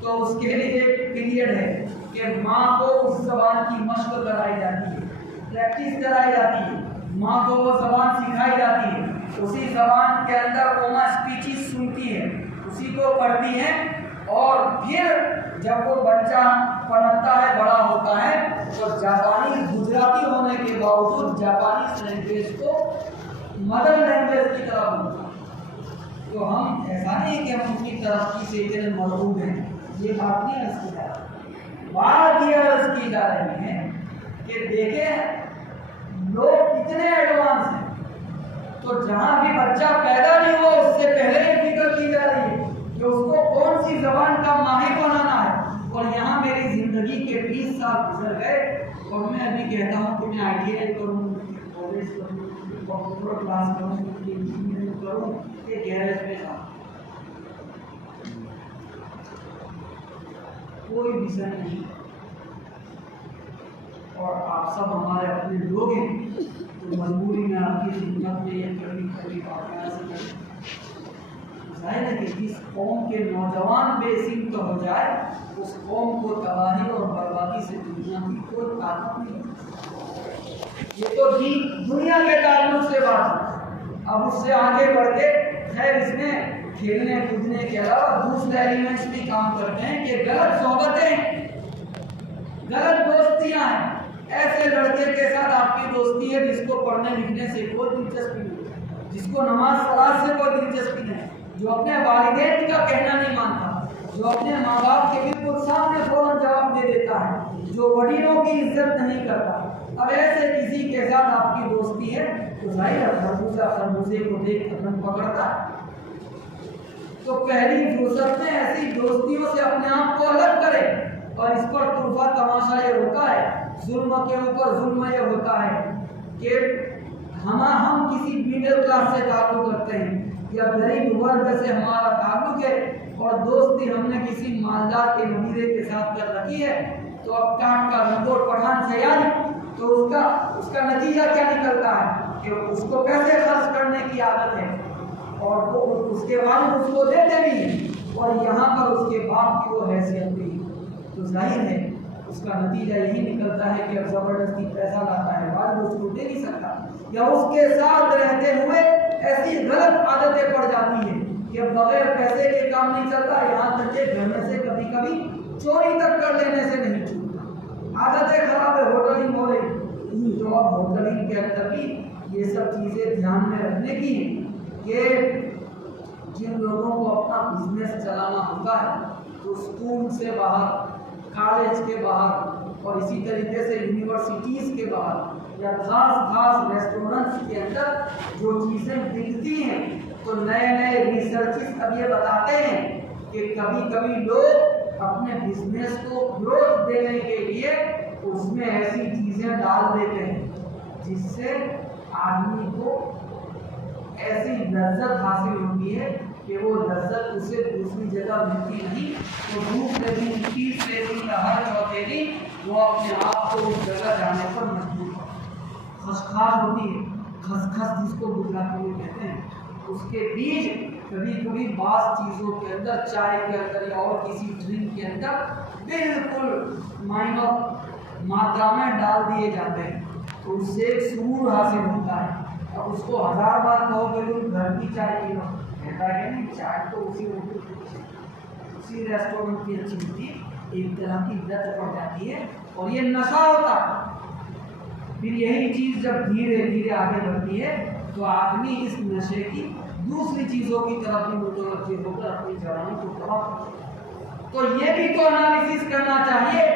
تو اس کے لیے ایک پیریڈ ہے کہ ماں کو اس زبان کی مشق کرائی جاتی ہے، پریکٹس کرائی جاتی ہے، ماں کو وہ زبان سکھائی جاتی ہے، اسی زبان کے اندر وہ ماں اسپیچز سنتی ہے، اسی کو پڑھتی ہے، اور پھر جب وہ بچہ پڑھتا ہے، بڑا ہوتا ہے، تو جاپانی گجراتی ہونے کے باوجود جاپانیز لینگویج کو مدر لینگویج کی طرح بولتا ہے۔ تو ہم ایسا نہیں کہ ہم ان کی ترقی سے اتنے مرغوب ہیں، یہ بات نہیں عرض کی جا رہی۔ بات یہ عرض کی جا رہی ہے کہ دیکھیں لوگ کتنے ایڈوانس ہیں، تو جہاں بھی بچہ پیدا نہیں ہوا اس سے پہلے ہی فکر کی جا رہی ہے کہ اس کو کون سی زبان کا ماہر بنانا ہے۔ اور یہاں میری زندگی کے 20 سال گزر گئے، اور میں ابھی کہتا ہوں کہ میں ITI کروں، کالج کروں، کمپیوٹر کلاس کروں، انجینئرنگ کروں، کہ گیرج میں جاؤں، کوئی ویژن نہیں۔ اور آپ سب ہمارے اپنے لوگ ہیں، تو مجبوری میں آپ کی خدمت میں یہ کبھی باتیں ایسی کریں، ظاہر ہے کہ کہ جس قوم کے نوجوان بے سمت ہو جائے اس قوم کو تباہی اور بربادی سے دنیا کی کوئی طاقت نہیں۔ یہ تو دنیا کے تعلق سے بات ہے۔ اب اس سے آگے بڑھ کے خیر اس میں کھیلنے کودنے کے علاوہ دوسرے ایلیمنٹس بھی کام کرتے ہیں کہ غلط صحبتیں، غلط دوستیاں ہیں۔ ایسے لڑکے کے ساتھ آپ کی دوستی ہے جس کو پڑھنے لکھنے سے کوئی دلچسپی نہیں، جس کو نماز صلاۃ سے کوئی دلچسپی نہیں، جو اپنے والدین کا کہنا نہیں مانتا، جو اپنے ماں باپ کے بالکل سامنے فوراً جواب دے دیتا ہے، جو وڈیروں کی عزت نہیں کرتا۔ اب ایسے کسی کے ساتھ آپ کی دوستی ہے تو ظاہر ہے خربوزہ خربوزے کو دیکھ کر من پکڑتا ہے۔ تو پہلی فرصت میں ایسی دوستیوں سے اپنے آپ کو الگ کرے، اور اس پر طرفہ تماشا یہ ہوتا ہے، ظلم کے اوپر ظلم یہ ہوتا ہے کہ ہم کسی میڈل کلاس سے تعلق رکھتے ہیں یا غریب ورگ سے ہمارا تعلق ہے اور دوستی ہم نے کسی مالدار کے مدیرے کے ساتھ کر رکھی ہے، تو اب کاٹ کا نکوڑ پٹھان سے یاد تو اس کا نتیجہ کیا نکلتا ہے کہ اس کو پیسے خرچ کرنے کی عادت ہے اور وہ اس کے والد اس کو دیتے بھی ہیں اور یہاں پر اس کے باپ کی وہ حیثیت بھی ہے، تو ظاہر ہے اس کا نتیجہ یہی نکلتا ہے کہ اب زبردستی پیسہ لاتا ہے، والد اس کو دے نہیں سکتا، یا اس کے ساتھ رہتے ہوئے ایسی غلط عادتیں پڑ جاتی ہیں کہ بغیر پیسے کے کام نہیں چلتا، یہاں تک کہ گھر میں سے کبھی کبھی چوری تک کر لینے سے نہیں چھوٹتا۔ عادتیں خراب ہے، ہوٹلنگ ہو رہی، تو اب ہوٹلنگ کے اندر بھی یہ سب چیزیں دھیان میں رکھنے کی ہیں کہ جن لوگوں کو اپنا بزنس چلانا ہوتا ہے تو اسکول سے باہر، کالج کے باہر اور اسی طریقے سے یونیورسٹیز کے باہر یا خاص ریسٹورنٹس کے اندر جو چیزیں بکتی ہیں، تو نئے ریسرچز اب یہ بتاتے ہیں کہ کبھی کبھی لوگ اپنے بزنس کو گروتھ دینے کے لیے اس میں ایسی چیزیں ڈال دیتے ہیں جس سے آدمی کو ایسی لذت حاصل ہوتی ہے کہ وہ لذت اسے دوسری جگہ ملتی نہیں، تو دوسرے دن تیسرے دن یا ہر چوتھے دن وہ اپنے آپ کو اس جگہ جانے پر مجبور خسخاس ہوتی ہے، خسخس جس کو گجراتی میں کہتے ہیں، اس کے بیج کبھی کبھی بعض چیزوں کے اندر، چائے کے اندر یا اور کسی ڈرنک کے اندر بالکل مائنر ماترا میں ڈال دیے جاتے ہیں، تو اس سے ایک سرور حاصل ہوتا ہے۔ اب اس کو 1000 بار کہو کہ تم گھر کی چائے پی لو، کہتا ہے نہیں، چائے تو اسی ریسٹورنٹ کی اچھی ہوتی ہے، ایک طرح کی لت پڑ جاتی ہے اور یہ نشہ ہوتا ہے۔ پھر یہی چیز جب دھیرے دھیرے آگے بڑھتی ہے تو آدمی اس نشے کی دوسری چیزوں کی طرف بھی متوجہ ہو کر اپنی جوانی کو تباہ کرتا ہے۔ تو یہ بھی تو انالیسس کرنا چاہیے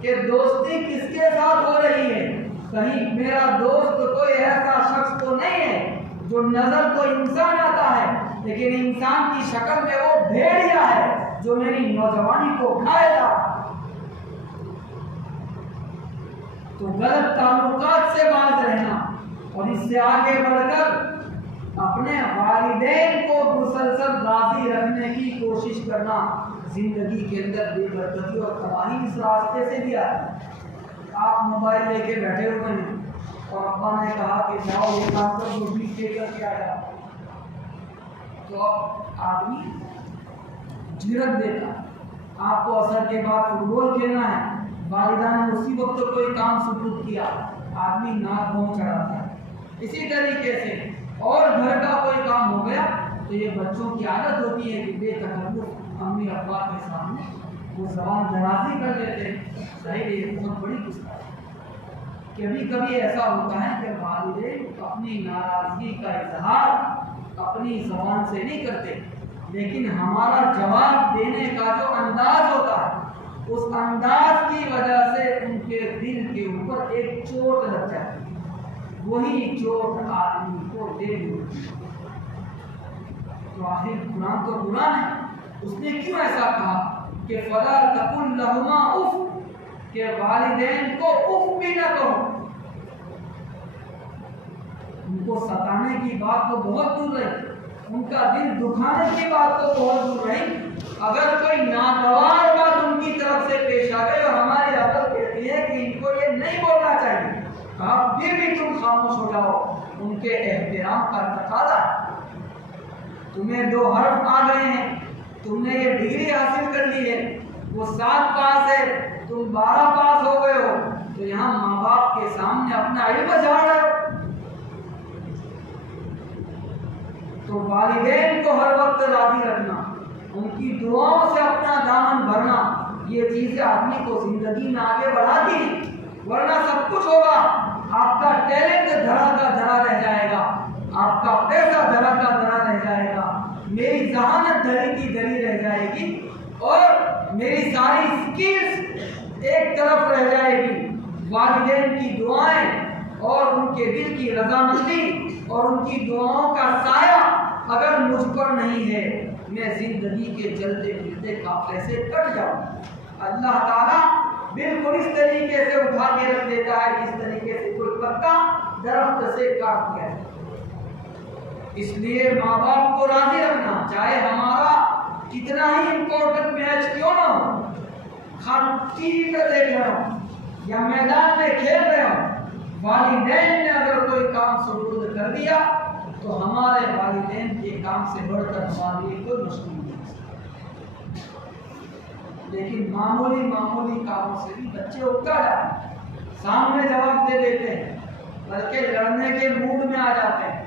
کہ دوستی کس کے ساتھ ہو رہی ہے، کہیں میرا دوست کوئی ایسا شخص تو نہیں ہے جو نظر تو انسان آتا ہے لیکن انسان کی شکل میں وہ بھیڑیا ہے جو میری نوجوانی کو کھائے گا۔ تو غلط تعلقات سے باز رہنا اور اس سے آگے بڑھ کر اپنے والدین کو مسلسل راضی رکھنے کی کوشش کرنا، زندگی کے اندر بے برکتی اور تباہی اس راستے سے بھی آتی ہے۔ آپ موبائل لے کے بیٹھے ہوئے ہیں اور ابا نے کہا کہ جاؤ یہ کام کر دو، بھی لے کر کے آیا، تو اب آدمی جھڑک دیتا ہے۔ آپ کو عصر کے بعد فٹ بال کھیلنا ہے، والدہ نے اسی وقت کوئی کام سپرد کیا، آدمی ناک منہ چڑھاتا ہے۔ اسی طریقے سے اور گھر کا کوئی کام ہو گیا تو یہ بچوں کی عادت ہوتی ہے کہ بے تکلف امی ابا کے سامنے وہ زبان درازی کر لیتے ہیں۔ ظاہر یہ بہت بڑی گستاخی۔ کبھی کبھی ایسا ہوتا ہے کہ والدین اپنی ناراضگی کا اظہار اپنی زبان سے نہیں کرتے، لیکن ہمارا جواب دینے کا جو انداز ہوتا ہے اس انداز کی وجہ سے ان کے دل کے اوپر ایک چوٹ لگ جاتی ہے، وہی چوٹ آدمی کو دے دیتی ہے۔ تو آخر قرآن تو قرآن ہے، اس نے کیوں ایسا کہا کہ فَلَا تَقُلْ لَهُمَا اُفْ، کہ والدین کو اف بھی نہ کہو۔ ان کو ستانے کی بات تو بہت دور رہی، ان کا دل دکھانے کی بات تو بہت دور رہی، اگر کوئی ناگوار بات ان کی طرف سے پیش آ گئی اور ہماری عقل کہتی ہے کہ ان کو یہ نہیں بولنا چاہیے، کہا پھر بھی تم خاموش ہو جاؤ، ان کے احترام کا تقاضا ہے۔ تمہیں 2 حرف آ گئے ہیں، تم نے یہ ڈگری حاصل کر لی ہے، وہ 7 پاس ہے، تم 12 پاس ہو گئے ہو، تو یہاں ماں باپ کے سامنے اپنا علم جھاڑ رہے ہو۔ تو والدین کو ہر وقت راضی رکھنا، ان کی دعاؤں سے اپنا دامن بھرنا، یہ چیزیں آدمی کو زندگی میں آگے بڑھاتی ہیں، ورنہ سب کچھ ہوگا، آپ کا ٹیلنٹ دھرا کا دھرا رہ جائے گا، آپ کا پیسہ دھرا کا دھرا رہ جائے گا، میری ذہانت دھری کی دھری رہ جائے گی، اور میری ساری اسکلز ایک طرف رہ جائے گی۔ والدین کی دعائیں اور ان کے دل کی رضامندی اور ان کی دعاؤں کا سایہ اگر مجھ پر نہیں ہے، میں زندگی کے چلتے پھرتے قافلے سے کٹ جاؤں۔ اللہ تعالیٰ بالکل اس طریقے سے اٹھا کے رکھ دیتا ہے جس طریقے سے کوئی پتا درخت سے کاٹ دیا ہے۔ اس لیے ماں باپ کو راضی رکھنا، چاہے ہمارا کتنا ہی امپورٹنٹ میچ کیوں نہ ہو، ٹی وی پہ دیکھ رہے ہو یا میدان میں کھیل رہے ہو، والدین نے اگر کوئی کام سپرد کر دیا تو ہمارے والدین کے کام سے بڑھ کر ہمارے لیے کوئی مشکل نہیں ہے۔ لیکن معمولی کاموں سے بھی بچے اکتا جاتے ہیں، سامنے جواب دے دیتے ہیں، بلکہ لڑنے کے موڈ میں آ جاتے ہیں،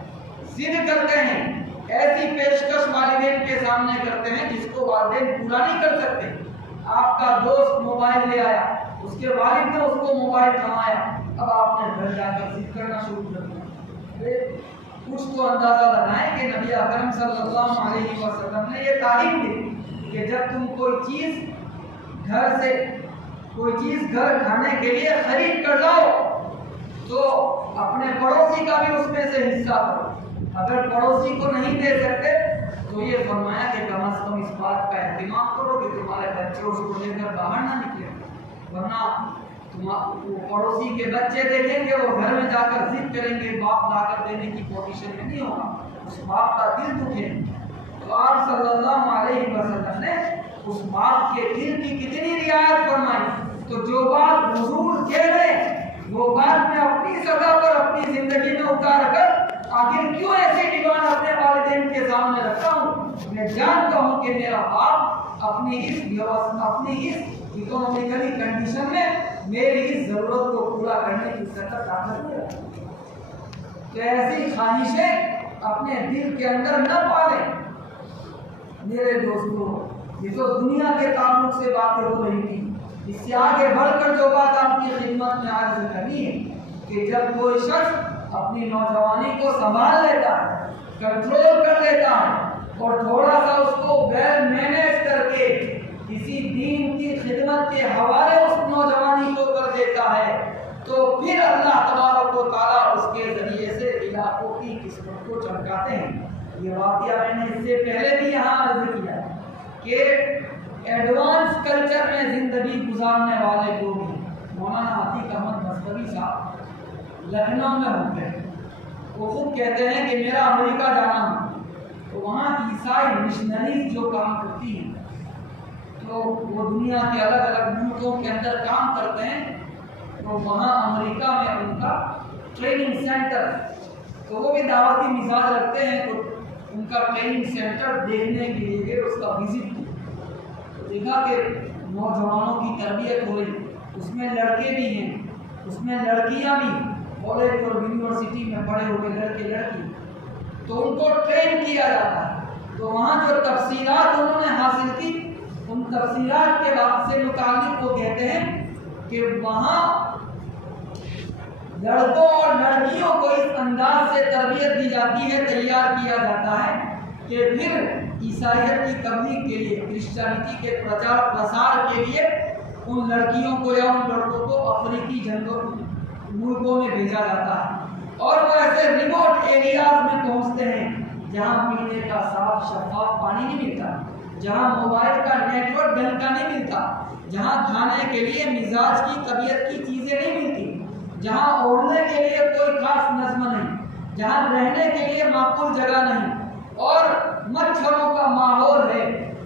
ضد کرتے ہیں، ایسی پیشکش والدین کے سامنے کرتے ہیں جس کو والدین پورا نہیں کر سکتے۔ آپ کا دوست موبائل لے آیا، اس کے والد نے اس کو موبائل تھمایا، اب آپ نے گھر جا کر ضد کرنا شروع کر دیا۔ کچھ تو اندازہ لگائیں کہ نبی اکرم صلی اللہ علیہ وسلم نے یہ تعلیم دی کہ جب تم کوئی چیز گھر کھانے کے لیے خرید کر لاؤ تو اپنے پڑوسی کا بھی اس میں سے حصہ کرو، اگر پڑوسی کو نہیں دے سکتے تو یہ فرمایا کہ کم از کم اس بات کا اہتمام کرو کہ تمہارے بچے اس کو لے کر باہر نہ نکلے، ورنہ پڑوسی کے بچے دیکھیں گے وہ گھر میں جا کر ضد کریں گے، باپ لا کر دینے کی پوزیشن میں نہیں ہوگا، اس باپ کا دل دکھے۔ تو آپ صلی اللہ علیہ وسلم نے اس باپ کے دل کی کتنی رعایت فرمائی۔ تو جو بات حضور کہہ رہے وہ بات میں اپنی سطح پر اپنی زندگی میں اتار کر آخر کیوں ایسی ڈیمانڈ اپنے والدین کے سامنے رکھتا ہوں؟ میں جانتا ہوں کہ میرا باپ اپنی اس اکنامکلی کنڈیشن میں میری اس ضرورت کو پورا کرنے کی سطح طاقت نہیں رکھتا۔ تو ایسی خواہشیں اپنے دل کے اندر نہ پالیں۔ میرے دوستوں، یہ تو دنیا کے تعلق سے باتیں ہو رہی تھی، اس سے آگے بڑھ کر جو بات آپ کی خدمت میں عرض کرنی ہے کہ جب کوئی شخص اپنی نوجوانی کو سنبھال لیتا ہے، کنٹرول کر لیتا ہے اور تھوڑا سا اس کو ویل مینیج کر کے کسی دین کی خدمت کے حوالے اس نوجوانی کو کر دیتا ہے، تو پھر اللہ تبارک و تعالیٰ اس کے ذریعے سے علاقوں کی قسمت کو چمکاتے ہیں۔ یہ واقعہ میں نے اس سے پہلے بھی یہاں عرض کیا کہ ایڈوانس کلچر میں زندگی گزارنے والے لوگ ہیں۔ مولانا عتیق احمد مصطفی صاحب لکھنؤ میں ہوتے ہیں، وہ خود کہتے ہیں کہ میرا امریکہ جانا ہے، تو وہاں عیسائی مشنریز جو کام کرتی ہیں تو وہ دنیا کے الگ الگ ملکوں کے اندر کام کرتے ہیں، تو وہاں امریکہ میں ان کا ٹریننگ سینٹر، تو وہ بھی دعوتی مزاج رکھتے ہیں، تو ان کا ٹریننگ سینٹر دیکھنے کے لیے اس کا وزٹ کیا، تو دیکھا کہ نوجوانوں کی تربیت ہو رہی، اس میں لڑکے بھی ہیں، اس میں لڑکیاں بھی، کالج اور یونیورسٹی میں پڑھے ہوئے لڑکے لڑکی، تو ان کو ٹرین کیا جاتا ہے۔ تو وہاں جو تفصیلات انہوں نے حاصل کی، ان تفصیلات کے بعد سے متعلق وہ کہتے ہیں کہ وہاں لڑکوں اور لڑکیوں کو اس انداز سے تربیت دی جاتی ہے، تیار کیا جاتا ہے کہ پھر عیسائیت کی تبلیغ کے لیے، کرسچینٹی کے پرچار پرسار کے لیے ان لڑکیوں کو یا ان لڑکوں کو افریقی جنگوں ملکوں میں بھیجا جاتا ہے، اور وہ ایسے ریموٹ ایریاز میں پہنچتے ہیں جہاں پینے کا صاف شفاف پانی نہیں ملتا، جہاں موبائل کا نیٹ ورک ڈھنگ کا نہیں ملتا، جہاں کھانے کے لیے مزاج کی طبیعت کی چیزیں نہیں ملتی، جہاں اوڑھنے کے لیے کوئی خاص نظم نہیں، جہاں رہنے کے لیے معقول جگہ نہیں، اور مچھروں کا ماحول ہے،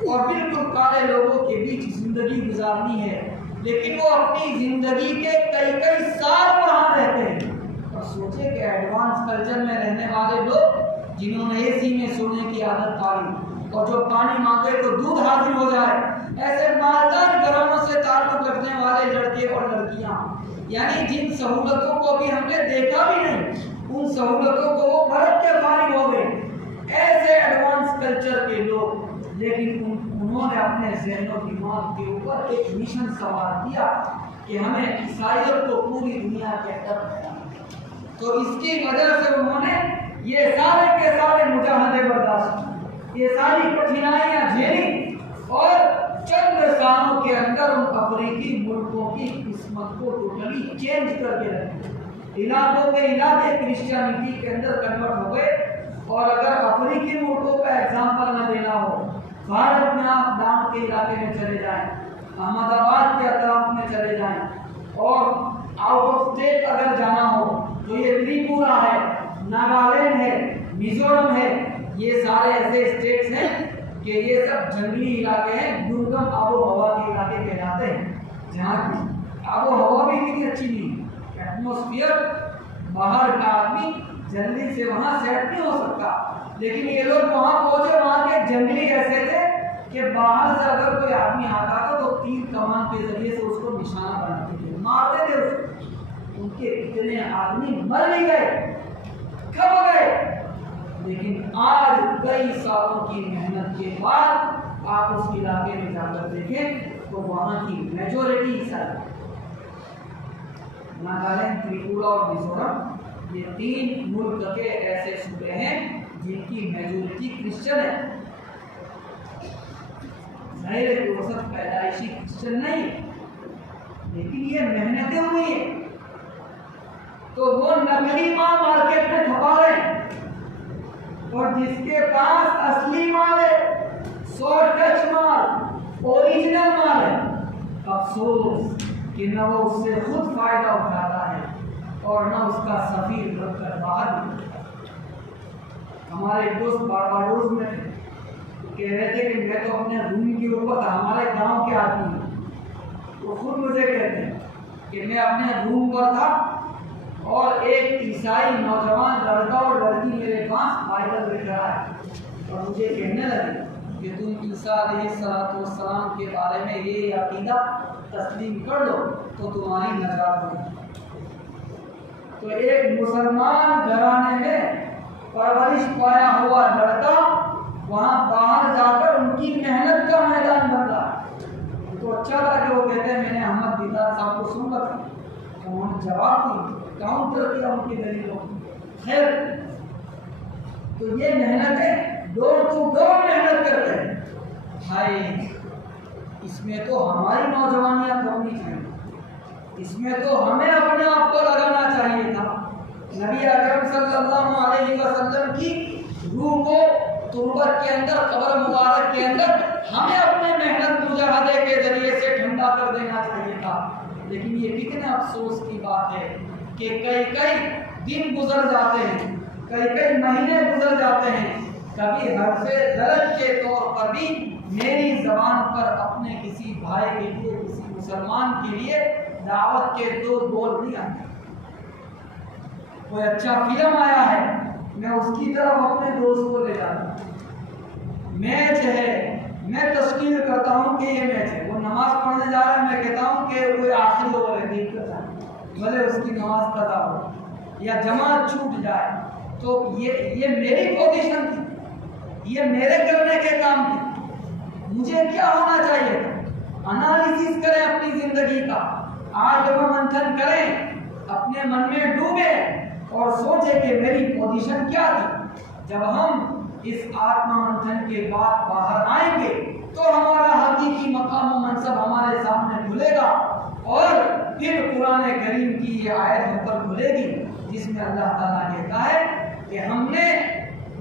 اور بالکل کالے لوگوں کے بیچ زندگی گزارنی ہے، لیکن وہ اپنی زندگی کے کئی سال وہاں رہتے ہیں۔ اور سوچے کہ ایڈوانس کلچر میں رہنے والے لوگ جنہوں نے AC میں سونے کی عادت پائی اور جو پانی مانگے تو دودھ حاصل ہو جائے، ایسے مالدار گھرانوں سے تعلق رکھنے والے لڑکے اور لڑکیاں، یعنی جن سہولتوں کو بھی ہم نے دیکھا بھی نہیں، ان سہولتوں کو وہ بھرت کے فارغ ہو گئے، ایسے ایڈوانس کلچر کے لوگ، لیکن انہوں نے اپنے ذہن و دماغ کے اوپر ایک مشن سوار کیا کہ ہمیں عیسائیت کو پوری دنیا کے اندر پھیلانا۔ تو اس کی وجہ سے انہوں نے یہ سارے کے سارے مجاہدے برداشت کی، یہ ساری کٹھنائیاں جھیلی، اور چند سالوں کے اندر ان افریقی ملکوں کی قسمت کو ٹوٹلی چینج کر کے رکھے، علاقوں کے علاقے کرسچینٹی کے اندر کنورٹ ہو گئے۔ اور اگر افریقی ملکوں کا ایگزامپل نہ دینا ہو، بھارت میں آپ ڈانگ کے علاقے میں چلے جائیں، احمد آباد کے اطراف میں چلے جائیں، اور آؤٹ آف اسٹیٹ اگر جانا ہو تو یہ تریپورہ ہے، ناگالینڈ ہے، میزورم ہے، یہ سارے ایسے اسٹیٹس ہیں کہ یہ سب جنگلی علاقے ہیں، درگم آب و ہوا کے علاقے کہلاتے ہیں، جہاں کی آب و ہوا بھی اتنی اچھی نہیں ہے، ایٹماسفیئر باہر کا آدمی جلدی سے وہاں سیٹ نہیں ہو سکتا، لیکن یہ لوگ وہاں پہنچے، وہاں کے جنگلی ایسے تھے کہ باہر سے اگر کوئی آدمی آتا تھا تو تیر کمان کے ذریعے سے اس کو نشانہ بناتے تھے، مارتے تھے اس کو۔ ان کے اتنے آدمی مر بھی گئے، کب گئے، لیکن آج کئی سالوں کی محنت کے بعد آپ اس علاقے میں جا کر دیکھیں تو وہاں کی میجورٹی عیسائی، ناگالینڈ، تریپورہ اور میزورم، یہ 3 ملک کے ایسے صوبے ہیں جن کی میجورٹی کرسچن ہے، ظاہر ہے کہ وہ سب پیدائشی کرسچن نہیں، لیکن یہ محنتیں ہوئی ہیں، تو وہ نقلی مال مارکیٹ میں چھپا رہے ہیں، اور جس کے پاس اصلی مال ہے، سو ٹچ مال، اوریجنل مال ہے، افسوس کہ نہ وہ اس سے خود فائدہ اٹھاتا ہے اور نہ اس کا سفیر بن کر باہر نکلتا۔ ہمارے دوست بارباڈوس میں تھے، کہہ رہے تھے کہ میں تو اپنے روم کے اوپر تھا، ہمارے گاؤں کے آدمی ہیں، وہ خود مجھے کہتے ہیں کہ میں اپنے روم پر تھا اور ایک عیسائی نوجوان لڑکا اور لڑکی میرے پاس بائبل لکھ رہا ہے، اور مجھے کہنے لگے کہ تم عیسیٰ علیہ السلام کے بارے میں یہ عقیدہ تسلیم کر لو تو تمہاری نجات ہوگی۔ تو ایک مسلمان گھرانے میں پرورش پایا ہوا لڑکا وہاں باہر جا کر ان کی محنت کا میدان بن رہا ہے، تو اچھا لگا کہ وہ کہتے ہیں میں نے احمد دیدار صاحب کو سن رکھا، انہوں نے جواب دی، کاؤنٹر کیا ان کی دلیلوں۔ خیر، تو یہ محنتیں ڈور ٹو ڈور محنت کرتے ہیں، بھائی اس میں تو ہماری نوجوانیاں کرنی چاہیے، اس میں تو ہمیں اپنے آپ کو لگانا چاہیے تھا۔ نبی اکرم صلی اللہ علیہ وسلم کی روح کو تربت کے اندر، قبر مبارک کے اندر ہمیں اپنے محنت مجاہدے کے ذریعے سے ٹھنڈا کر دینا چاہیے تھا، لیکن یہ کتنے افسوس کی بات ہے کہ کئی دن گزر جاتے ہیں، کئی مہینے گزر جاتے ہیں، کبھی حرف غلط کے طور پر بھی میری زبان پر اپنے کسی بھائی کے لیے، کسی مسلمان کے لیے دعوت کے 2 بول نہیں آتے۔ کوئی اچھا فلم آیا ہے، میں اس کی طرف اپنے دوست کو لے جاتا ہوں، میچ ہے، میں تشکیل کرتا ہوں کہ یہ میچ ہے، وہ نماز پڑھنے جا رہا ہے، میں کہتا ہوں کہ کوئی آخری اوور ہے، دیکھ کر جائیں، بھلے اس کی نماز قضا ہو یا جماعت چھوٹ جائے، تو یہ میری پوزیشن تھی، یہ میرے کرنے کے کام تھے، مجھے کیا ہونا چاہیے تھا؟ انالیسس کریں اپنی زندگی کا، آدم منتھن کریں، اپنے من میں ڈوبیں اور سوچیں کہ میری پوزیشن کیا تھی۔ جب ہم اس آتما منتھن کے بعد باہر آئیں گے تو ہمارا حقیقی مقام و منصب ہمارے سامنے کھلے گا، اور پھر قرآن کریم کی یہ آیت ہم پر کھلے گی جس میں اللہ تعالیٰ کہتا ہے کہ ہم نے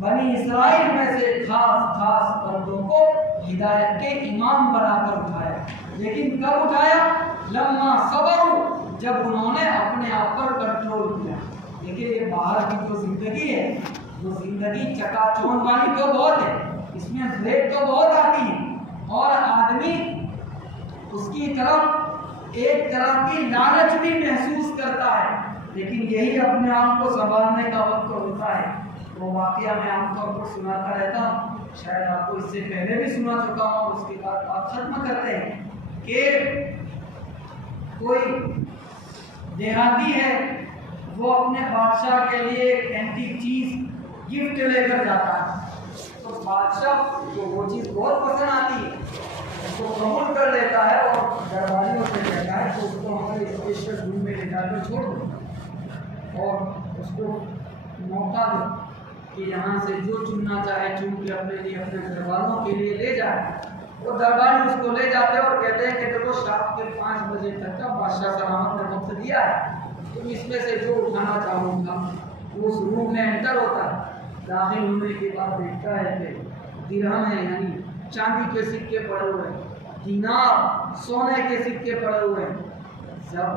بنی اسرائیل میں سے خاص بندوں کو ہدایت کے امام بنا کر اٹھایا، لیکن کب اٹھایا؟ لما صبروا، جب انہوں نے اپنے آپ پر کنٹرول کیا۔ دیکھیے یہ باہر کی جو زندگی ہے، وہ زندگی چکا چوند والی تو بہت ہے، اس میں بریک تو بہت آتی ہے، اور آدمی اس کی طرف ایک طرح کی لالچ بھی محسوس کرتا ہے، لیکن یہی اپنے آپ کو سنبھالنے کا وقت ہوتا ہے، وہ واقعہ میں عام طور پر سناتا رہتا ہوں، شاید آپ کو اس سے پہلے بھی سنا چکا ہوں، اس کے بعد بات ختم کرتے ہیں کہ کوئی دیہاتی ہے، وہ اپنے بادشاہ کے لیے ایک اینٹیک چیز گفٹ لے کر جاتا ہے، تو بادشاہ کو وہ چیز بہت پسند آتی ہے، اس کو قبول کر لیتا ہے اور درباریوں سے کہتا ہے کہ اس کو ہمارے اسپیشل روم میں لے جا کر چھوڑ دو اور اس کو موقع دو کہ یہاں سے جو چننا چاہے چن کے اپنے لیے اپنے گھر والوں کے لیے لے جائے۔ وہ درباری اس کو لے جاتے ہیں اور کہتے ہیں کہ دیکھو شام کے 5 بجے تک کا بادشاہ سلامت نے وقت دیا ہے، تم اس میں سے جو اٹھانا چاہو گا۔ وہ اس روم میں انٹر ہوتا ہے، داخل ہونے کے بعد دیکھتا ہے کہ درہم ہے، یعنی چاندی کے سکے پڑے ہوئے ہیں، دینار سونے کے سکے پڑے ہوئے ہیں،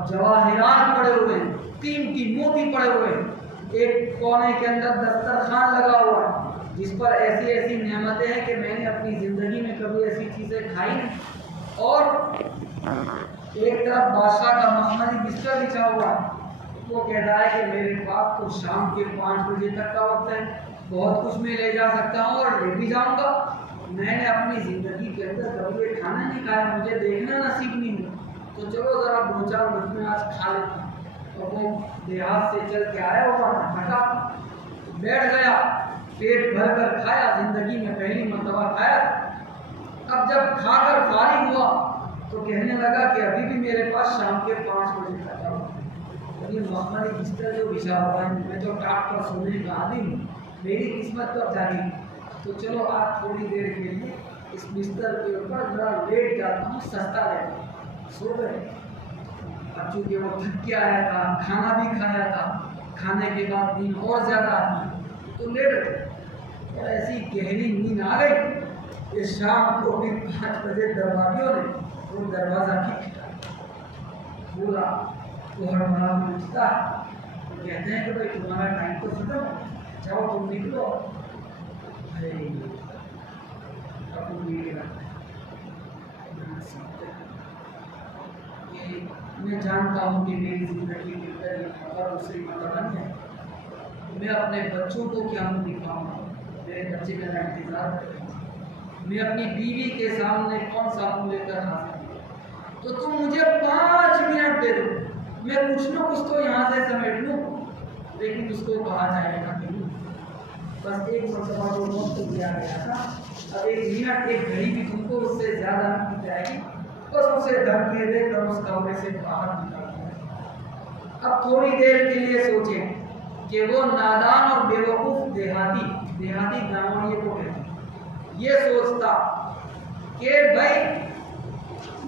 جواہرات پڑے ہوئے ہیں، قیمتی موتی پڑے ہوئے ہیں، ایک کونے کے اندر دسترخوان لگا ہوا ہے جس پر ایسی ایسی نعمتیں ہیں کہ میں نے اپنی زندگی میں کبھی ایسی چیزیں کھائی نہیں، اور ایک طرف بادشاہ کا مخملی بستر بچھا ہوا ہے۔ وہ کہتا ہے کہ میرے پاس تو شام کے 5 بجے تک کا وقت ہے، بہت کچھ میں لے جا سکتا ہوں اور لے بھی جاؤں گا، میں نے اپنی زندگی کے اندر کبھی یہ کھانا نہیں کھایا، مجھے دیکھنا نصیب نہیں ہوا، تو چلو ذرا 2-4 منٹ میں آج کھا لیتا ہوں۔ اور وہ دیہات سے چل کے آیا ہوا پھٹا بیٹھ گیا، پیٹ بھر کر کھایا، زندگی میں پہلی مرتبہ کھایا۔ اب جب کھا کر فارغ ہوا تو کہنے لگا کہ ابھی بھی میرے پاس شام کے 5 بجے تک کا وقت ہے، یہ مخملی بستر جو بچھا ہوا ہے، میں تو ٹاٹ پر سونے کا عادی ہوں، میری قسمت تو اب جاری ہے، تو چلو آج تھوڑی دیر کے لیے اس بستر کے اوپر ذرا لیٹ جاتا ہوں، سستا لیتا ہوں۔ سو گئے۔ اب چونکہ وہ تھک کے آیا تھا، کھانا بھی کھایا تھا، کھانے کے بعد نیند اور زیادہ آتی تو لیٹ گئے، اور ایسی گہری نیند آ گئی کہ شام کو بھی 5 بجے درباریوں نے وہ دروازہ کھٹکھٹایا، پورا کوہرملا پہنچتا ہے، کہتے ہیں کہ بھائی تمہارا ٹائم تو ختم، جاؤ تم نکلو۔ میں جانتا ہوں کہ میری زندگی کے اندر یہ خبر دوسری مرتبہ نہیں ہے، میں اپنے بچوں کو کیا منہ دکھاؤں گا، میرے بچے میرا انتظار کر رہے ہیں، میں اپنی بیوی کے سامنے کون سا منہ لے کر حاضر ہوں، تو تم مجھے 5 منٹ دے دو، میں کچھ نہ کچھ تو یہاں سے سمیٹ لوں۔ لیکن اس کو کہا جائے گا کہ بس ایک مرتبہ جو وقت دیا گیا تھا، اب 1 منٹ 1 گھڑی بھی تم کو اس سے زیادہ نہیں دی جائے گی، بس اسے دھمکی دے کر اس کمرے سے باہر نکال دیا۔ اب تھوڑی دیر کے لیے سوچیں کہ وہ نادان اور بیوقوف دیہاتی گاؤں کو کہتے ہیں، یہ سوچتا کہ بھائی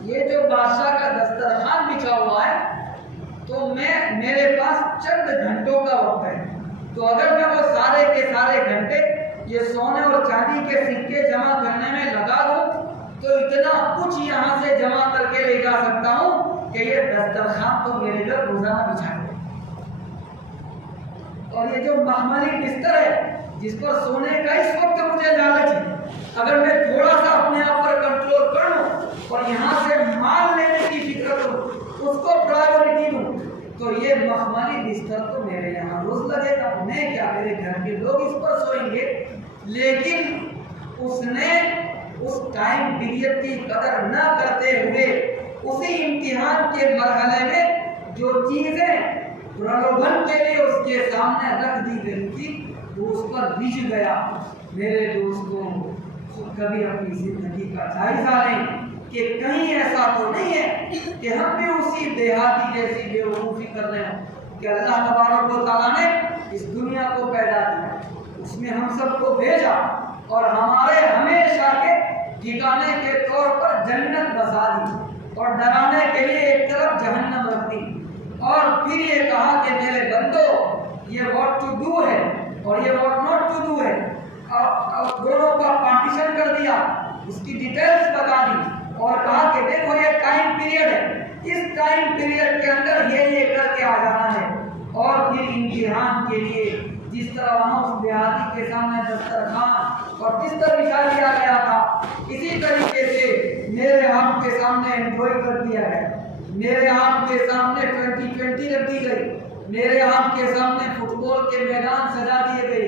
یہ جو بادشاہ کا دسترخوان بچھا ہوا ہے تو میرے پاس چند گھنٹوں کا وقت ہے، تو اگر میں وہ سارے کے سارے گھنٹے یہ سونے اور چاندی کے سکے جمع کرنے میں لگا دوں تو اتنا کچھ یہاں سے جمع کر کے لے جا سکتا ہوں کہ یہ دسترخوان تو میرے گھر روزانہ بچھا دے۔ اور یہ جو مخملی بستر ہے جس پر سونے کا اس وقت مجھے لالچ ہے، اگر میں تھوڑا سا اپنے آپ پر کنٹرول کر لوں اور یہاں سے مال لینے کی فکر کروں، اس کو پرائیورٹی دوں، تو یہ مخملی بستر تو میرے یہاں روز لگے گا، میں کیا میرے گھر کے لوگ اس پر سوئیں گے۔ لیکن اس نے اس ٹائم پیریڈ کی قدر نہ کرتے ہوئے اسی امتحان کے مرحلے میں جو چیزیں پرلوبھن کے لیے اس کے سامنے رکھ دی گئی تھی وہ اس پر بچ گیا۔ میرے دوستوں، خود کبھی اپنی زندگی کا جائزہ لیں کہ کہیں ایسا تو نہیں ہے کہ ہم بھی اسی دیہاتی جیسی بے وقوفی کر رہے ہیں کہ اللہ تبارک و تعالیٰ نے اس دنیا کو پیدا کیا، اس میں ہم سب کو بھیجا اور ہمارے ہمیشہ کے ٹھکانے کے طور پر جنت بسا دی اور ڈرانے کے لیے ایک طرف جہنم رکھ دی، اور پھر یہ کہا کہ میرے بندو یہ واٹ ٹو ڈو ہے اور یہ واٹ ناٹ ٹو ڈو ہے، اور دونوں کا پارٹیشن کر دیا، اس کی ڈیٹیلز بتا دی اور کہا کہ دیکھو یہ ٹائم پیریڈ ہے، اس ٹائم پیریڈ کے اندر یہ کر کے آ جانا ہے۔ اور پھر امتحان کے لیے جس طرح وہاں اس دیہاتی کے سامنے دسترخوان اور بستر بچھا دیا گیا تھا، اسی طریقے سے میرے آپ کے سامنے انجوائے کر دیا گیا، میرے آپ کے سامنے 2020 رکھ دی گئی، میرے آپ کے سامنے فٹ بال کے میدان سجا دیے گئے،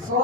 100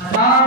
1000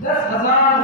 10,000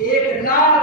1,00,000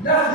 10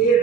1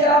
4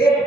1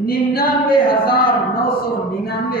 99,999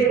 1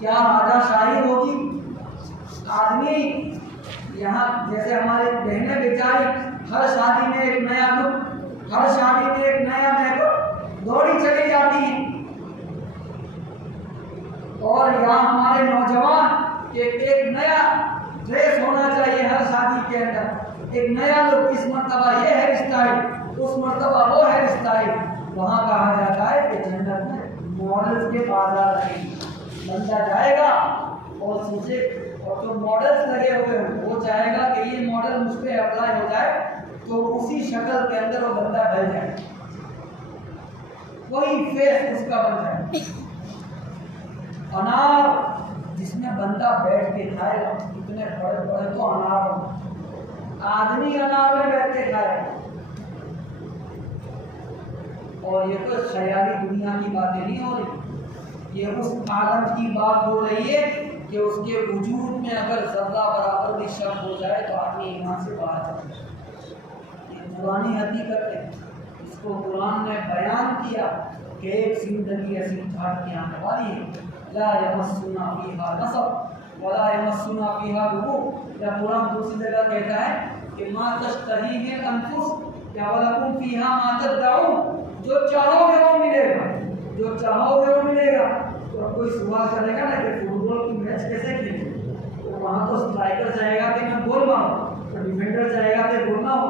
کیا راجہ شاہی ہوگی؟ آدمی یہاں جیسے ہماری بہنیں بیچاری ہر شادی میں ایک نیا لک، ہر شادی میں ایک نیا میک اپ دوڑی چلی جاتی ہیں، اور یہاں ہمارے نوجوان کہ ایک نیا ڈریس ہونا چاہیے ہر شادی کے اندر، ایک نیا لک، اس مرتبہ یہ ہیئر اسٹائل، اس مرتبہ وہ ہیئر اسٹائل۔ وہاں کہا جاتا ہے کہ جنت میں ماڈلز کے بازار نہیں، بندہ جائے گا اور سوچے، اور جو ماڈلز لگے ہوئے ہیں وہ چاہے گا کہ یہ ماڈل مجھ پہ اپلائی ہو جائے تو اسی شکل کے اندر وہ بندہ ڈل جائے، وہی فیس اس کا بن جائے۔ انار جس میں بندہ بیٹھ کے کھائے گا، اتنے بڑے بڑے تو انار، آدمی انار میں بیٹھ کے کھائے گا، اور یہ تو خیالی دنیا کی باتیں نہیں ہو رہی، یہ اس عالم کی بات ہو رہی ہے کہ اس کے وجود میں اگر ذرہ برابر بھی شک ہو جائے تو آدمی ایمان سے باہر جاتا ہے۔ یہ پرانی حقیقت ہے، اس کو قرآن نے بیان کیا کہ ایک زندگی ایسی اٹھاٹ کے آنے والی ہے، لا یمسنا فیہا نصب ولا یمسنا فیہا لغوب۔ یا قرآن دوسری جگہ کہتا ہے کہ ما تشتہیہ الانفس یا ولکم فیہا ما تدعون، جو چاہو گے وہ ملے گا، جو چاہو گے وہ ملے گا۔ تو کوئی سوال کرے گا نا کہ فٹ بال کی میچ کیسے کھیلیں، تو وہاں تو اسٹرائکر چاہے گا کہ میں گول ماروں، تو ڈیفینڈر چاہے گا کہ گول نہ ہو،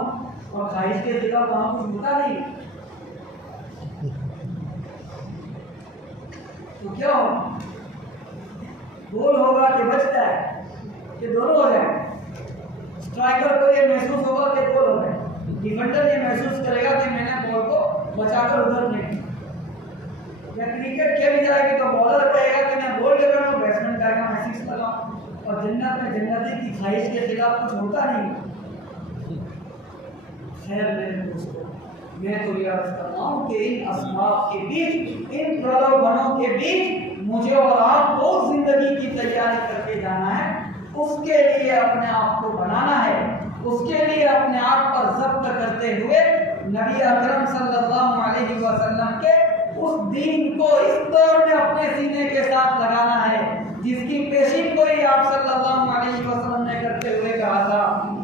اور خواہش کے خلاف وہاں کچھ ہوتا نہیں، تو کیا ہو گول ہوگا کہ بچ جائے، کہ دونوں ہو جائے۔ اسٹرائکر کو یہ محسوس ہوگا کہ گول ہو جائے، ڈیفینڈر یہ محسوس کرے گا کہ میں نے بال کو بچا کر ادھر نہیں۔ یا کرکٹ کھیلی جائے گی تو بالر کہے گا کہ میں بال لگا ہوں، بیٹسمین کہے گا میں سکس لگاؤں، اور جنت میں جنتی کی خواہش کے خلاف کچھ ہوتا نہیں۔ خیر میرے دوستو، میں تو یہ عرض کرتا ہوں کہ ان اسباب کے بیچ، ان پرلوبھنوں کے بیچ مجھے اور آپ کو زندگی کی تیاری کر کے جانا ہے، اس کے لیے اپنے آپ کو بنانا ہے، اس کے لیے اپنے آپ پر ضبط کرتے ہوئے نبی اکرم صلی اللہ علیہ وسلم کے اس دین کو اس دور میں اپنے سینے کے ساتھ لگانا ہے، جس کی پیشین گوئی آپ صلی اللہ علیہ وسلم نے کرتے ہوئے کہا تھا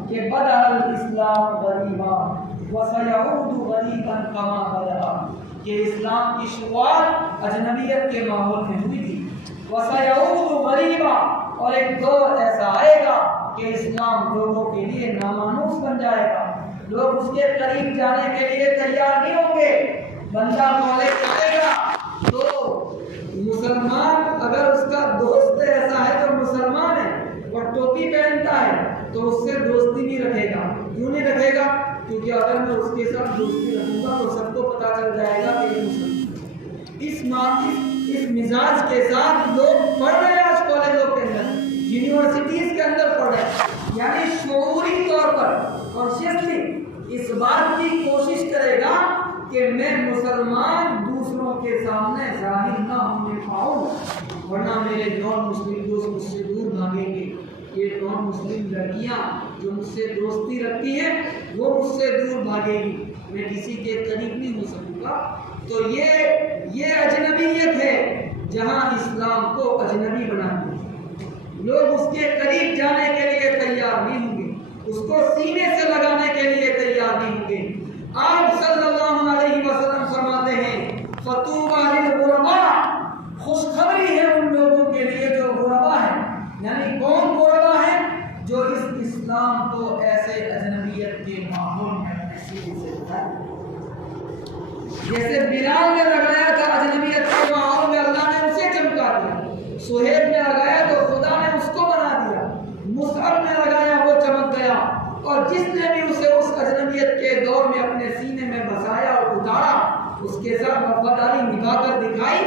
کہ بدأ الاسلام غریبا وسیعود غریبا کما بدأ، کہ اسلام کی شروعات اجنبیت کے ماحول میں ہوئی تھی، وسیعود غریبا، اور ایک دور ایسا آئے گا کہ اسلام لوگوں کے لیے نامانوس بن جائے گا، لوگ اس کے قریب جانے کے لیے تیار نہیں ہوں گے۔ بندہ مولے کرے گا تو مسلمان، اگر اس کا دوست ایسا ہے جو مسلمان ہے اور ٹوپی پہنتا ہے تو اس سے دوستی بھی رکھے گا۔ کیوں نہیں رکھے گا؟ کیونکہ اگر میں اس کے ساتھ دوستی رکھوں گا تو سب کو پتا چل جائے گا کہ یہ مسلمان۔ اس مزاج کے ساتھ لوگ پڑھ رہے ہیں آج کالجوں کے اندر، یونیورسٹیز کے اندر پڑھ رہے ہیں، یعنی شعوری طور پر کانشیسلی اس بات کی کوشش کرے گا کہ میں مسلمان دوسروں کے سامنے ظاہر نہ ہونے پاؤں، ورنہ میرے نان مسلم دوست مجھ سے دور بھاگیں گے، یہ نان مسلم لڑکیاں جو مجھ سے دوستی رکھتی ہیں وہ مجھ سے دور بھاگے گی، میں کسی کے قریب نہیں ہو سکوں گا۔ تو یہ اجنبیت ہے جہاں اسلام کو اجنبی بنا دیا، لوگ اس کے قریب جانے کے لیے تیار نہیں ہوں گے، اس کو سینے سے لگانے کے لیے تیار نہیں ہوں گے۔ آپ صلی اللہ علیہ وسلم فرماتے ہیں فطوبی للغرباء، خوشخبری ہے ان لوگوں کے لیے جو غربا ہیں، یعنی کون غربا ہیں؟ جو اس اسلام کو ایسے اجنبیت کے ماحول میں اپنے سینے سے لگائے، جیسے بلال نے لگایا تھا اجنبیت کے ماحول میں، اللہ نے اسے چمکا دیا، سہیب نے لگایا تو خدا نے اس کو بنا دیا، مصعب نے لگایا وہ چمک گیا، اور جس نے بھی اسے اس اجنبیت کے دور میں اپنے سینے میں بسایا اور اتارا، اس کے ساتھ وفاداری نبھا کر دکھائی،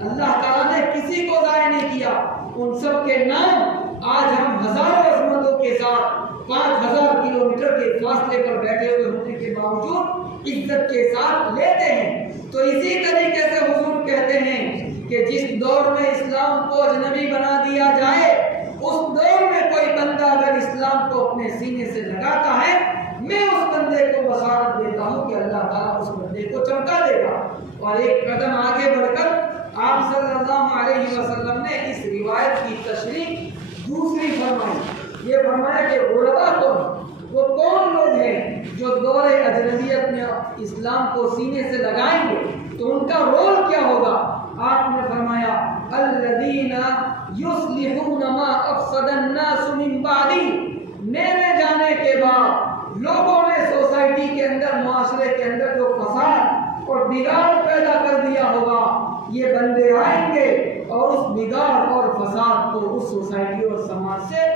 اللہ تعالیٰ نے کسی کو ضائع نہیں کیا۔ ان سب کے نام آج ہم ہزاروں عظمتوں کے ساتھ 5000 کلومیٹر کے فاصلے پر بیٹھے ہوئے ہونے کے باوجود عزت کے ساتھ لیتے ہیں۔ تو اسی طریقے سے حضور کہتے ہیں کہ جس دور میں اسلام کو اجنبی بنا دیا جائے، اس دور میں کوئی بندہ اگر اسلام کو اپنے سینے سے لگاتا ہے، میں اس بندے کو بشارت دیتا ہوں کہ اللہ تعالیٰ اس بندے کو چمکا دے گا۔ اور ایک قدم آگے بڑھ کر آپ صلی اللہ علیہ وسلم نے اس روایت یہ فرمایا کہ غربا کون، وہ کون لوگ ہیں جو دور اجنبیت میں اسلام کو سینے سے لگائیں گے، تو ان کا رول کیا ہوگا؟ آپ نے فرمایا الذین یصلحون ما افسد الناس من بعدی، میرے جانے کے بعد لوگوں نے سوسائٹی کے اندر، معاشرے کے اندر جو فساد اور بگاڑ پیدا کر دیا ہوگا، یہ بندے آئیں گے اور اس بگاڑ اور فساد کو اس سوسائٹی اور سماج سے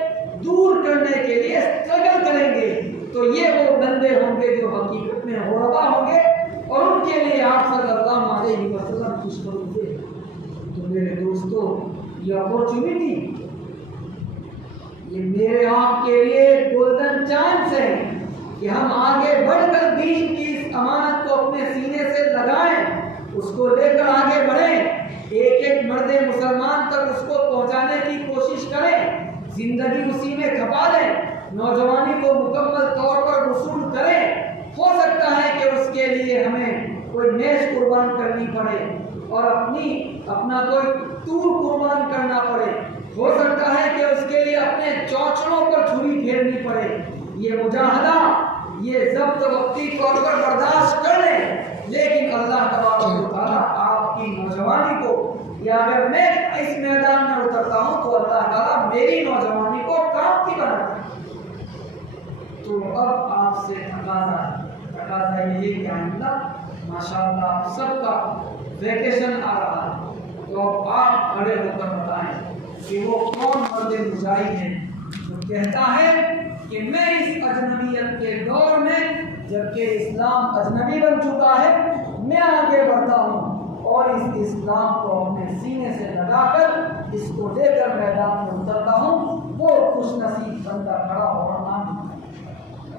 دور کرنے کے لیے اسٹرگل کریں گے۔ تو یہ وہ بندے ہوں گے جو حقیقت میں غربا ہوں گے، اور ان کے لیے آپ صلی اللہ علیہ وسلم خوش کریں گے۔ تو میرے دوستو، یہ اپورچونٹی، یہ میرے آپ کے لیے گولڈن چانس ہے کہ ہم آگے بڑھ کر دین کی اس امانت کو اپنے سینے سے لگائیں، اس کو لے کر آگے بڑھیں، ایک ایک مرد مسلمان تک اس کو پہنچانے کی کوشش کریں، زندگی اسی میں کھپا دیں، نوجوانی کو مکمل طور پر وصول کریں۔ ہو سکتا ہے کہ اس کے لیے ہمیں کوئی میز قربان کرنی پڑے اور اپنا کوئی ٹور قربان کرنا پڑے، ہو سکتا ہے کہ اس کے لیے اپنے چوچڑوں پر چھری پھیرنی پڑے۔ یہ مجاہدہ، یہ ضبط وقتی طور پر برداشت کر لیں، لیکن اللہ تبارک و تعالیٰ آپ کی نوجوانی کو، یا اگر میں اس میدان میں اترتا ہوں تو اللہ تعالیٰ میری نوجوانی کو کام کی بناتا ہے۔ تو اب آپ سے تقاضا یہ ہے کہ آئندہ ماشاءاللہ آپ سب کا ویکیشن آ رہا ہے، تو اب آپ کھڑے ہو کر بتائیں کہ وہ کون مرد مجاہد ہے جو کہتا ہے کہ میں اس اجنبیت کے دور میں، جبکہ اسلام اجنبی بن چکا ہے، میں آگے بڑھتا ہوں اور اس اسلام کو اپنے سینے سے لگا کر اس کو لے کر میدان میں اترتا ہوں۔ وہ خوش نصیب بندہ کھڑا ہو رہا